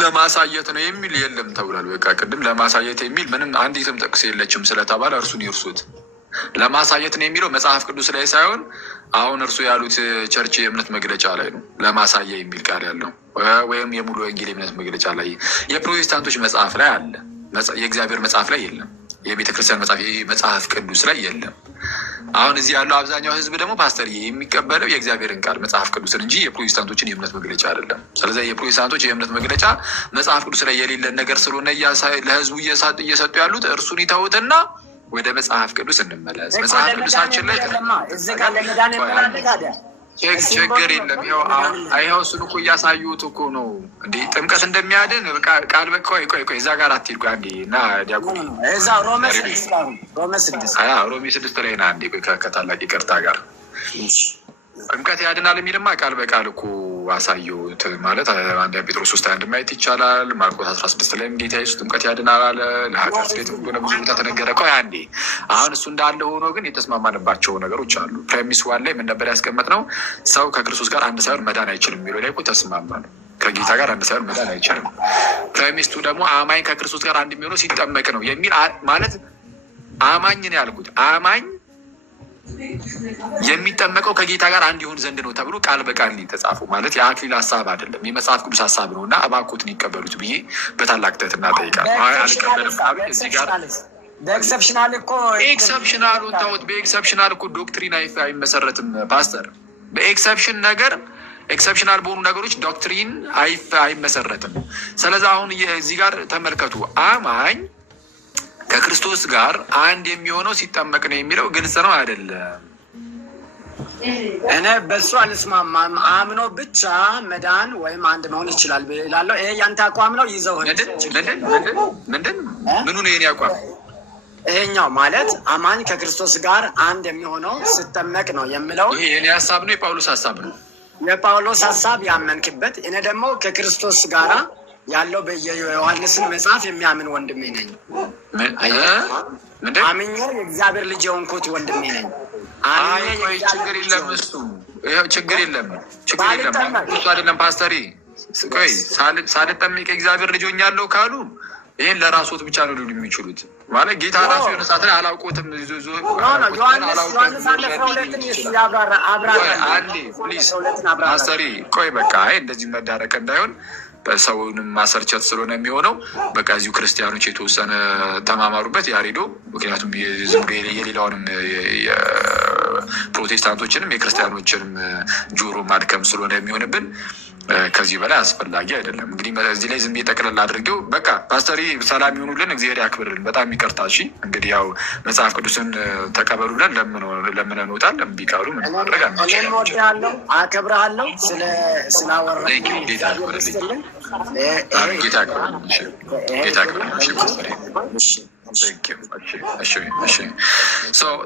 ለማሳየት ነው የሚል የለም ተብሏል። በቃ ቅድም ለማሳየት የሚል ምንም አንዲትም ጥቅስ የለችም ስለተባለ እርሱን ይርሱት። ለማሳየት ነው የሚለው መጽሐፍ ቅዱስ ላይ ሳይሆን አሁን እርሱ ያሉት ቸርች የእምነት መግለጫ ላይ ነው ለማሳያ የሚል ቃል ያለው ወይም የሙሉ ወንጌል የእምነት መግለጫ ላይ የፕሮቴስታንቶች መጽሐፍ ላይ አለ። የእግዚአብሔር መጽሐፍ ላይ የለም። የቤተክርስቲያን መጽሐፍ ቅዱስ ላይ የለም። አሁን እዚህ ያለው አብዛኛው ህዝብ ደግሞ ፓስተር የሚቀበለው የእግዚአብሔርን ቃል መጽሐፍ ቅዱስን እንጂ የፕሮቴስታንቶችን የእምነት መግለጫ አይደለም። ስለዚህ የፕሮቴስታንቶች የእምነት መግለጫ መጽሐፍ ቅዱስ ላይ የሌለን ነገር ስለሆነ ለህዝቡ እየሰጡ ያሉት እርሱን ይተውትና ወደ መጽሐፍ ቅዱስ እንመለስ። መጽሐፍ ቅዱሳችን ላይ ችግር የለም። ይኸው እሱን እኮ እያሳዩት እኮ ነው እንዴ ጥምቀት እንደሚያድን ቃል ቆይ እዛ ጋር አትሄድ አንዴ እና ዲያቆን ሮሜ 6 ላይ ና አንዴ ከታላቅ ይቅርታ ጋር ጥምቀት ያድናል የሚልማ ቃል በቃል እኮ አሳየሁት። ማለት አንድ ጴጥሮስ 3:21 ማየት ይቻላል። ማርቆስ 16 ላይ ጌታ ኢየሱስ ጥምቀት ያድናል አለ። ለኃጢአት ስርየት ሆነ ብዙ ቦታ ተነገረ። ቆይ አንዴ አሁን እሱ እንዳለ ሆኖ ግን የተስማማንባቸው ነገሮች አሉ። ፕሬሚስ ዋን ላይ ምን ነበር ያስቀመጥነው? ሰው ከክርስቶስ ጋር አንድ ሳይሆን መዳን አይችልም የሚለው ላይ እኮ ተስማማን። ከጌታ ጋር አንድ ሳይሆን መዳን አይችልም። ፕሬሚስቱ ደግሞ አማኝ ከክርስቶስ ጋር አንድ የሚሆነው ሲጠመቅ ነው የሚል ማለት አማኝ ነው ያልኩት። አማኝ የሚጠመቀው ከጌታ ጋር አንድ ይሆን ዘንድ ነው ተብሎ ቃል በቃል ተጻፈው። ማለት የአክሊል ሀሳብ አይደለም፣ የመጽሐፍ ቅዱስ ሀሳብ ነው እና እባክዎትን ይቀበሉት ብዬ በታላቅ ትህትና እጠይቃለሁ። አልቀበልም ካሉ እዚህ ጋር ኤክሰፕሽናሉን ተውት። በኤክሰፕሽናል እኮ ዶክትሪን አይመሰረትም ፓስተር። በኤክሰፕሽን ነገር ኤክሰፕሽናል በሆኑ ነገሮች ዶክትሪን አይመሰረትም። ስለዚህ አሁን እዚህ ጋር ተመልከቱ። አማኝ ከክርስቶስ ጋር አንድ የሚሆነው ሲጠመቅ ነው የሚለው ግልጽ ነው አይደለም? እኔ በሱ አልስማማም። አምኖ ብቻ መዳን ወይም አንድ መሆን ይችላል እላለሁ። ይሄ ያንተ አቋም ነው። ይዘው ምንድን ምኑ ነው የኔ አቋም? ይሄኛው ማለት አማኝ ከክርስቶስ ጋር አንድ የሚሆነው ስጠመቅ ነው የምለው። ይሄ የኔ ሀሳብ ነው፣ የጳውሎስ ሀሳብ ነው። የጳውሎስ ሀሳብ ያመንክበት። እኔ ደግሞ ከክርስቶስ ጋራ ያለው የዮሐንስን መጽሐፍ የሚያምን ወንድሜ ነኝ። አምኜ የእግዚአብሔር ልጅ የሆንኩት ወንድሜ ነኝ። ችግር የለም እሱ ችግር የለም እሱ አይደለም ፓስተሪ። ቆይ ሳልጠመቅ የእግዚአብሔር ልጅ ሆኛለሁ ካሉ ይህን ለራሶት ብቻ ነው ሊሉ የሚችሉት። ማለት ጌታ ራሱ የሆነ ሰዓት ላይ አላውቆትም። ፓስተሪ ቆይ በቃ እንደዚህ መዳረቅ እንዳይሆን ሰውንም ማሰርቸት ስለሆነ የሚሆነው በቃ እዚሁ ክርስቲያኖች የተወሰነ ተማማሩበት ያሬዶ። ምክንያቱም የሌላውንም የፕሮቴስታንቶችንም የክርስቲያኖችንም ጆሮ ማድከም ስለሆነ የሚሆንብን ከዚህ በላይ አስፈላጊ አይደለም። እንግዲህ እዚህ ላይ ዝም ጠቅለል አድርጌው በቃ ፓስተሪ ሰላም ይሆኑልን፣ እግዚአብሔር ያክብርልን። በጣም ይቅርታ። እሺ እንግዲህ ያው መጽሐፍ ቅዱስን ተቀበሉልን ለምን እንወጣል ቢቃሉ ምን ማድረግ አንችልም። አከብርሃለሁ ስላወራ ጌታ ያክብርልኝ። ጌታ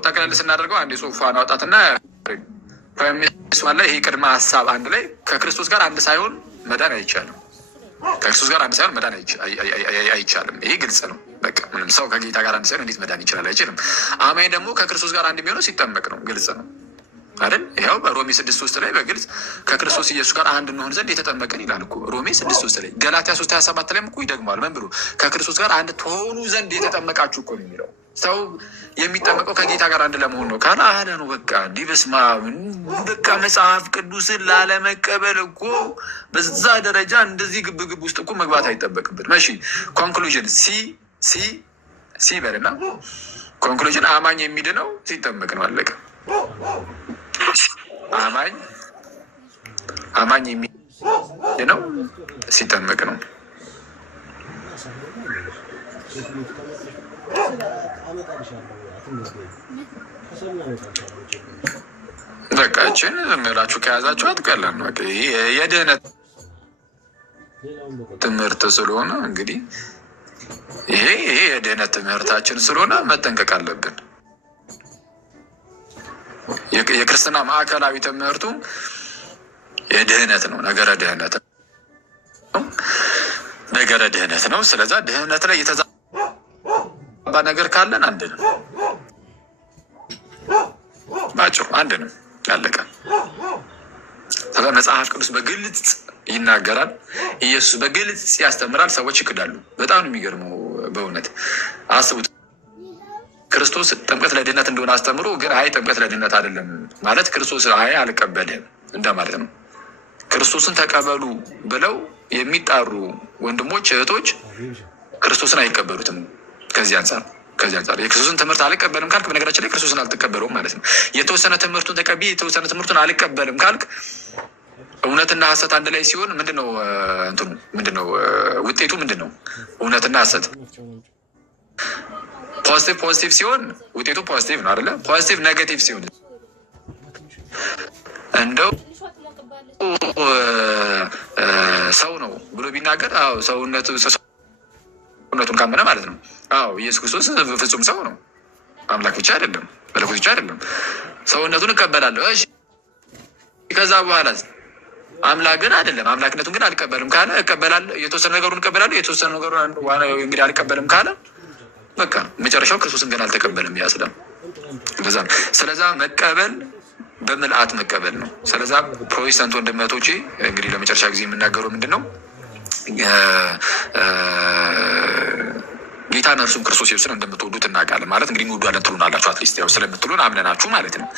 ጠቅለል ስናደርገው አንድ የጽሁፏን አውጣትና ይሄ ቅድመ ሀሳብ አንድ ላይ ከክርስቶስ ጋር አንድ ሳይሆን መዳን አይቻልም። ከክርስቶስ ጋር አንድ ሳይሆን መዳን አይቻልም። ይሄ ግልጽ ነው። በቃ ምንም ሰው ከጌታ ጋር አንድ ሳይሆን እንዴት መዳን ይችላል? አይችልም። አማኝ ደግሞ ከክርስቶስ ጋር አንድ የሚሆነው ሲጠመቅ ነው። ግልጽ ነው አይደል? ይኸው በሮሜ 6:3 ላይ በግልጽ ከክርስቶስ ኢየሱስ ጋር አንድ እንሆን ዘንድ የተጠመቀን ይላል እኮ ሮሜ 6:3 ላይ። ገላትያ 3:27 ላይ እኮ ይደግማል። ምን ብሎ ከክርስቶስ ጋር አንድ ትሆኑ ዘንድ የተጠመቃችሁ እኮ ነው የሚለው። ሰው የሚጠመቀው ከጌታ ጋር አንድ ለመሆን ነው ካለ አለ ነው በቃ እንዲህ። በስመ አብ በቃ መጽሐፍ ቅዱስን ላለመቀበል እኮ በዛ ደረጃ እንደዚህ ግብግብ ውስጥ እኮ መግባት አይጠበቅብን። እሺ ኮንክሉዥን ሲ በልና ኮንክሉዥን አማኝ የሚድነው ሲጠመቅ ነው። አለቀ። አማኝ የሚድነው ሲጠመቅ ነው። በቃችን ምላችሁ ከያዛችሁ አትቀለን ነው። የድህነት ትምህርት ስለሆነ እንግዲህ ይሄ የድህነት ትምህርታችን ስለሆነ መጠንቀቅ አለብን። የክርስትና ማዕከላዊ ትምህርቱ የድህነት ነው። ነገረ ድህነት ነው። ስለዛ ድህነት ላይ የተዛባ ነገር ካለን አንድንም ባጭሩ አንድንም ያለቀ። ስለ መጽሐፍ ቅዱስ በግልጽ ይናገራል። ኢየሱስ በግልጽ ያስተምራል። ሰዎች ይክዳሉ። በጣም ነው የሚገርመው በእውነት አስቡት። ክርስቶስ ጥምቀት ለድህነት እንደሆነ አስተምሮ ግን አይ ጥምቀት ለድህነት አይደለም ማለት ክርስቶስ አይ አልቀበልህም እንደማለት ነው። ክርስቶስን ተቀበሉ ብለው የሚጣሩ ወንድሞች እህቶች ክርስቶስን አይቀበሉትም። ከዚህ አንጻር የክርስቶስን ትምህርት አልቀበልም ካልክ በነገራችን ላይ ክርስቶስን አልተቀበለውም ማለት ነው። የተወሰነ ትምህርቱን ተቀብዬ የተወሰነ ትምህርቱን አልቀበልም ካልክ እውነትና ሐሰት አንድ ላይ ሲሆን ምንድነው ውጤቱ? ምንድነው? እውነትና ሐሰት ፖዚቲቭ ሲሆን ውጤቱ ፖዚቲቭ ነው አይደለ? ፖዚቲቭ ኔጌቲቭ ሲሆን እንደው ሰው ነው ብሎ ቢናገር ሰውነቱን ካመነ ማለት ነው። ኢየሱስ ክርስቶስ ፍጹም ሰው ነው። አምላክ ብቻ አይደለም፣ መለኮት ብቻ አይደለም። ሰውነቱን እቀበላለሁ። እሺ ከዛ በኋላ አምላክ ግን አይደለም፣ አምላክነቱን ግን አልቀበልም ካለ እቀበላለሁ፣ የተወሰነ ነገሩን እቀበላለሁ፣ የተወሰነ ነገሩን እንግዲህ አልቀበልም ካለ በቃ መጨረሻው ክርስቶስን ገና አልተቀበልም ያስላል። እንደዛ ነው። ስለዛ መቀበል በምልአት መቀበል ነው። ስለዛ ፕሮቴስታንት ወንድመቶቼ እንግዲህ ለመጨረሻ ጊዜ የምናገረው ምንድን ነው? ጌታን እርሱም ክርስቶስ ኢየሱስን እንደምትወዱት እናውቃለን። ማለት እንግዲህ እንወዳለን ትሉናላችሁ። አትሊስት ያው ስለምትሉን አምነናችሁ ማለት ነው።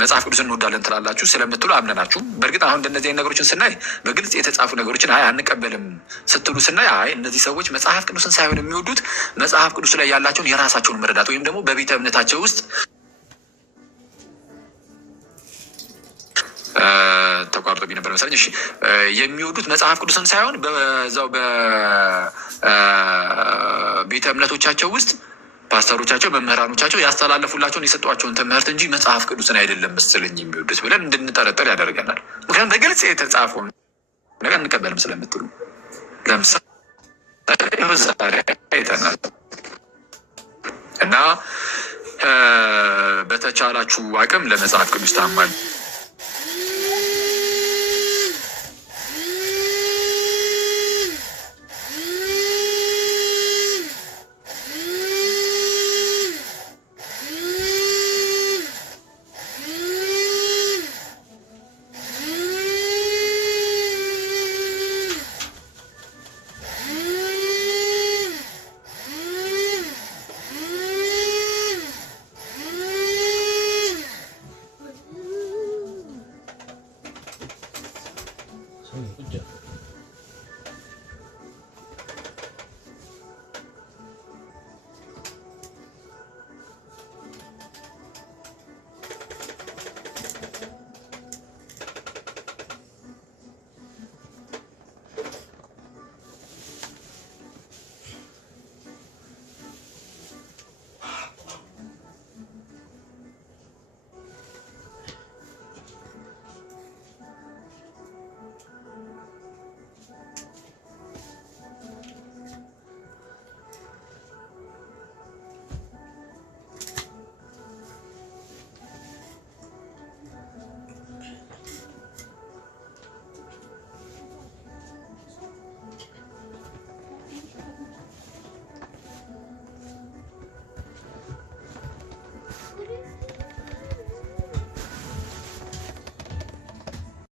መጽሐፍ ቅዱስን እንወዳለን ትላላችሁ ስለምትሉ አምነናችሁ። በእርግጥ አሁን እንደነዚህ ነገሮችን ስናይ በግልጽ የተጻፉ ነገሮችን አንቀበልም ስትሉ ስናይ እነዚህ ሰዎች መጽሐፍ ቅዱስን ሳይሆን የሚወዱት መጽሐፍ ቅዱስ ላይ ያላቸውን የራሳቸውን መረዳት ወይም ደግሞ በቤተ እምነታቸው ውስጥ ተቋርጦብኝ ነበር መሰለኝ። እሺ የሚወዱት መጽሐፍ ቅዱስን ሳይሆን በዛው በቤተ እምነቶቻቸው ውስጥ ፓስተሮቻቸው መምህራኖቻቸው ያስተላለፉላቸውን የሰጧቸውን ትምህርት እንጂ መጽሐፍ ቅዱስን አይደለም መሰለኝ የሚወዱት ብለን እንድንጠረጠር ያደርገናል። ምክንያቱም በግልጽ የተጻፈውን ነገር እንቀበልም ስለምትሉ ለምሳሌ አይተናል እና በተቻላችሁ አቅም ለመጽሐፍ ቅዱስ ታማኝ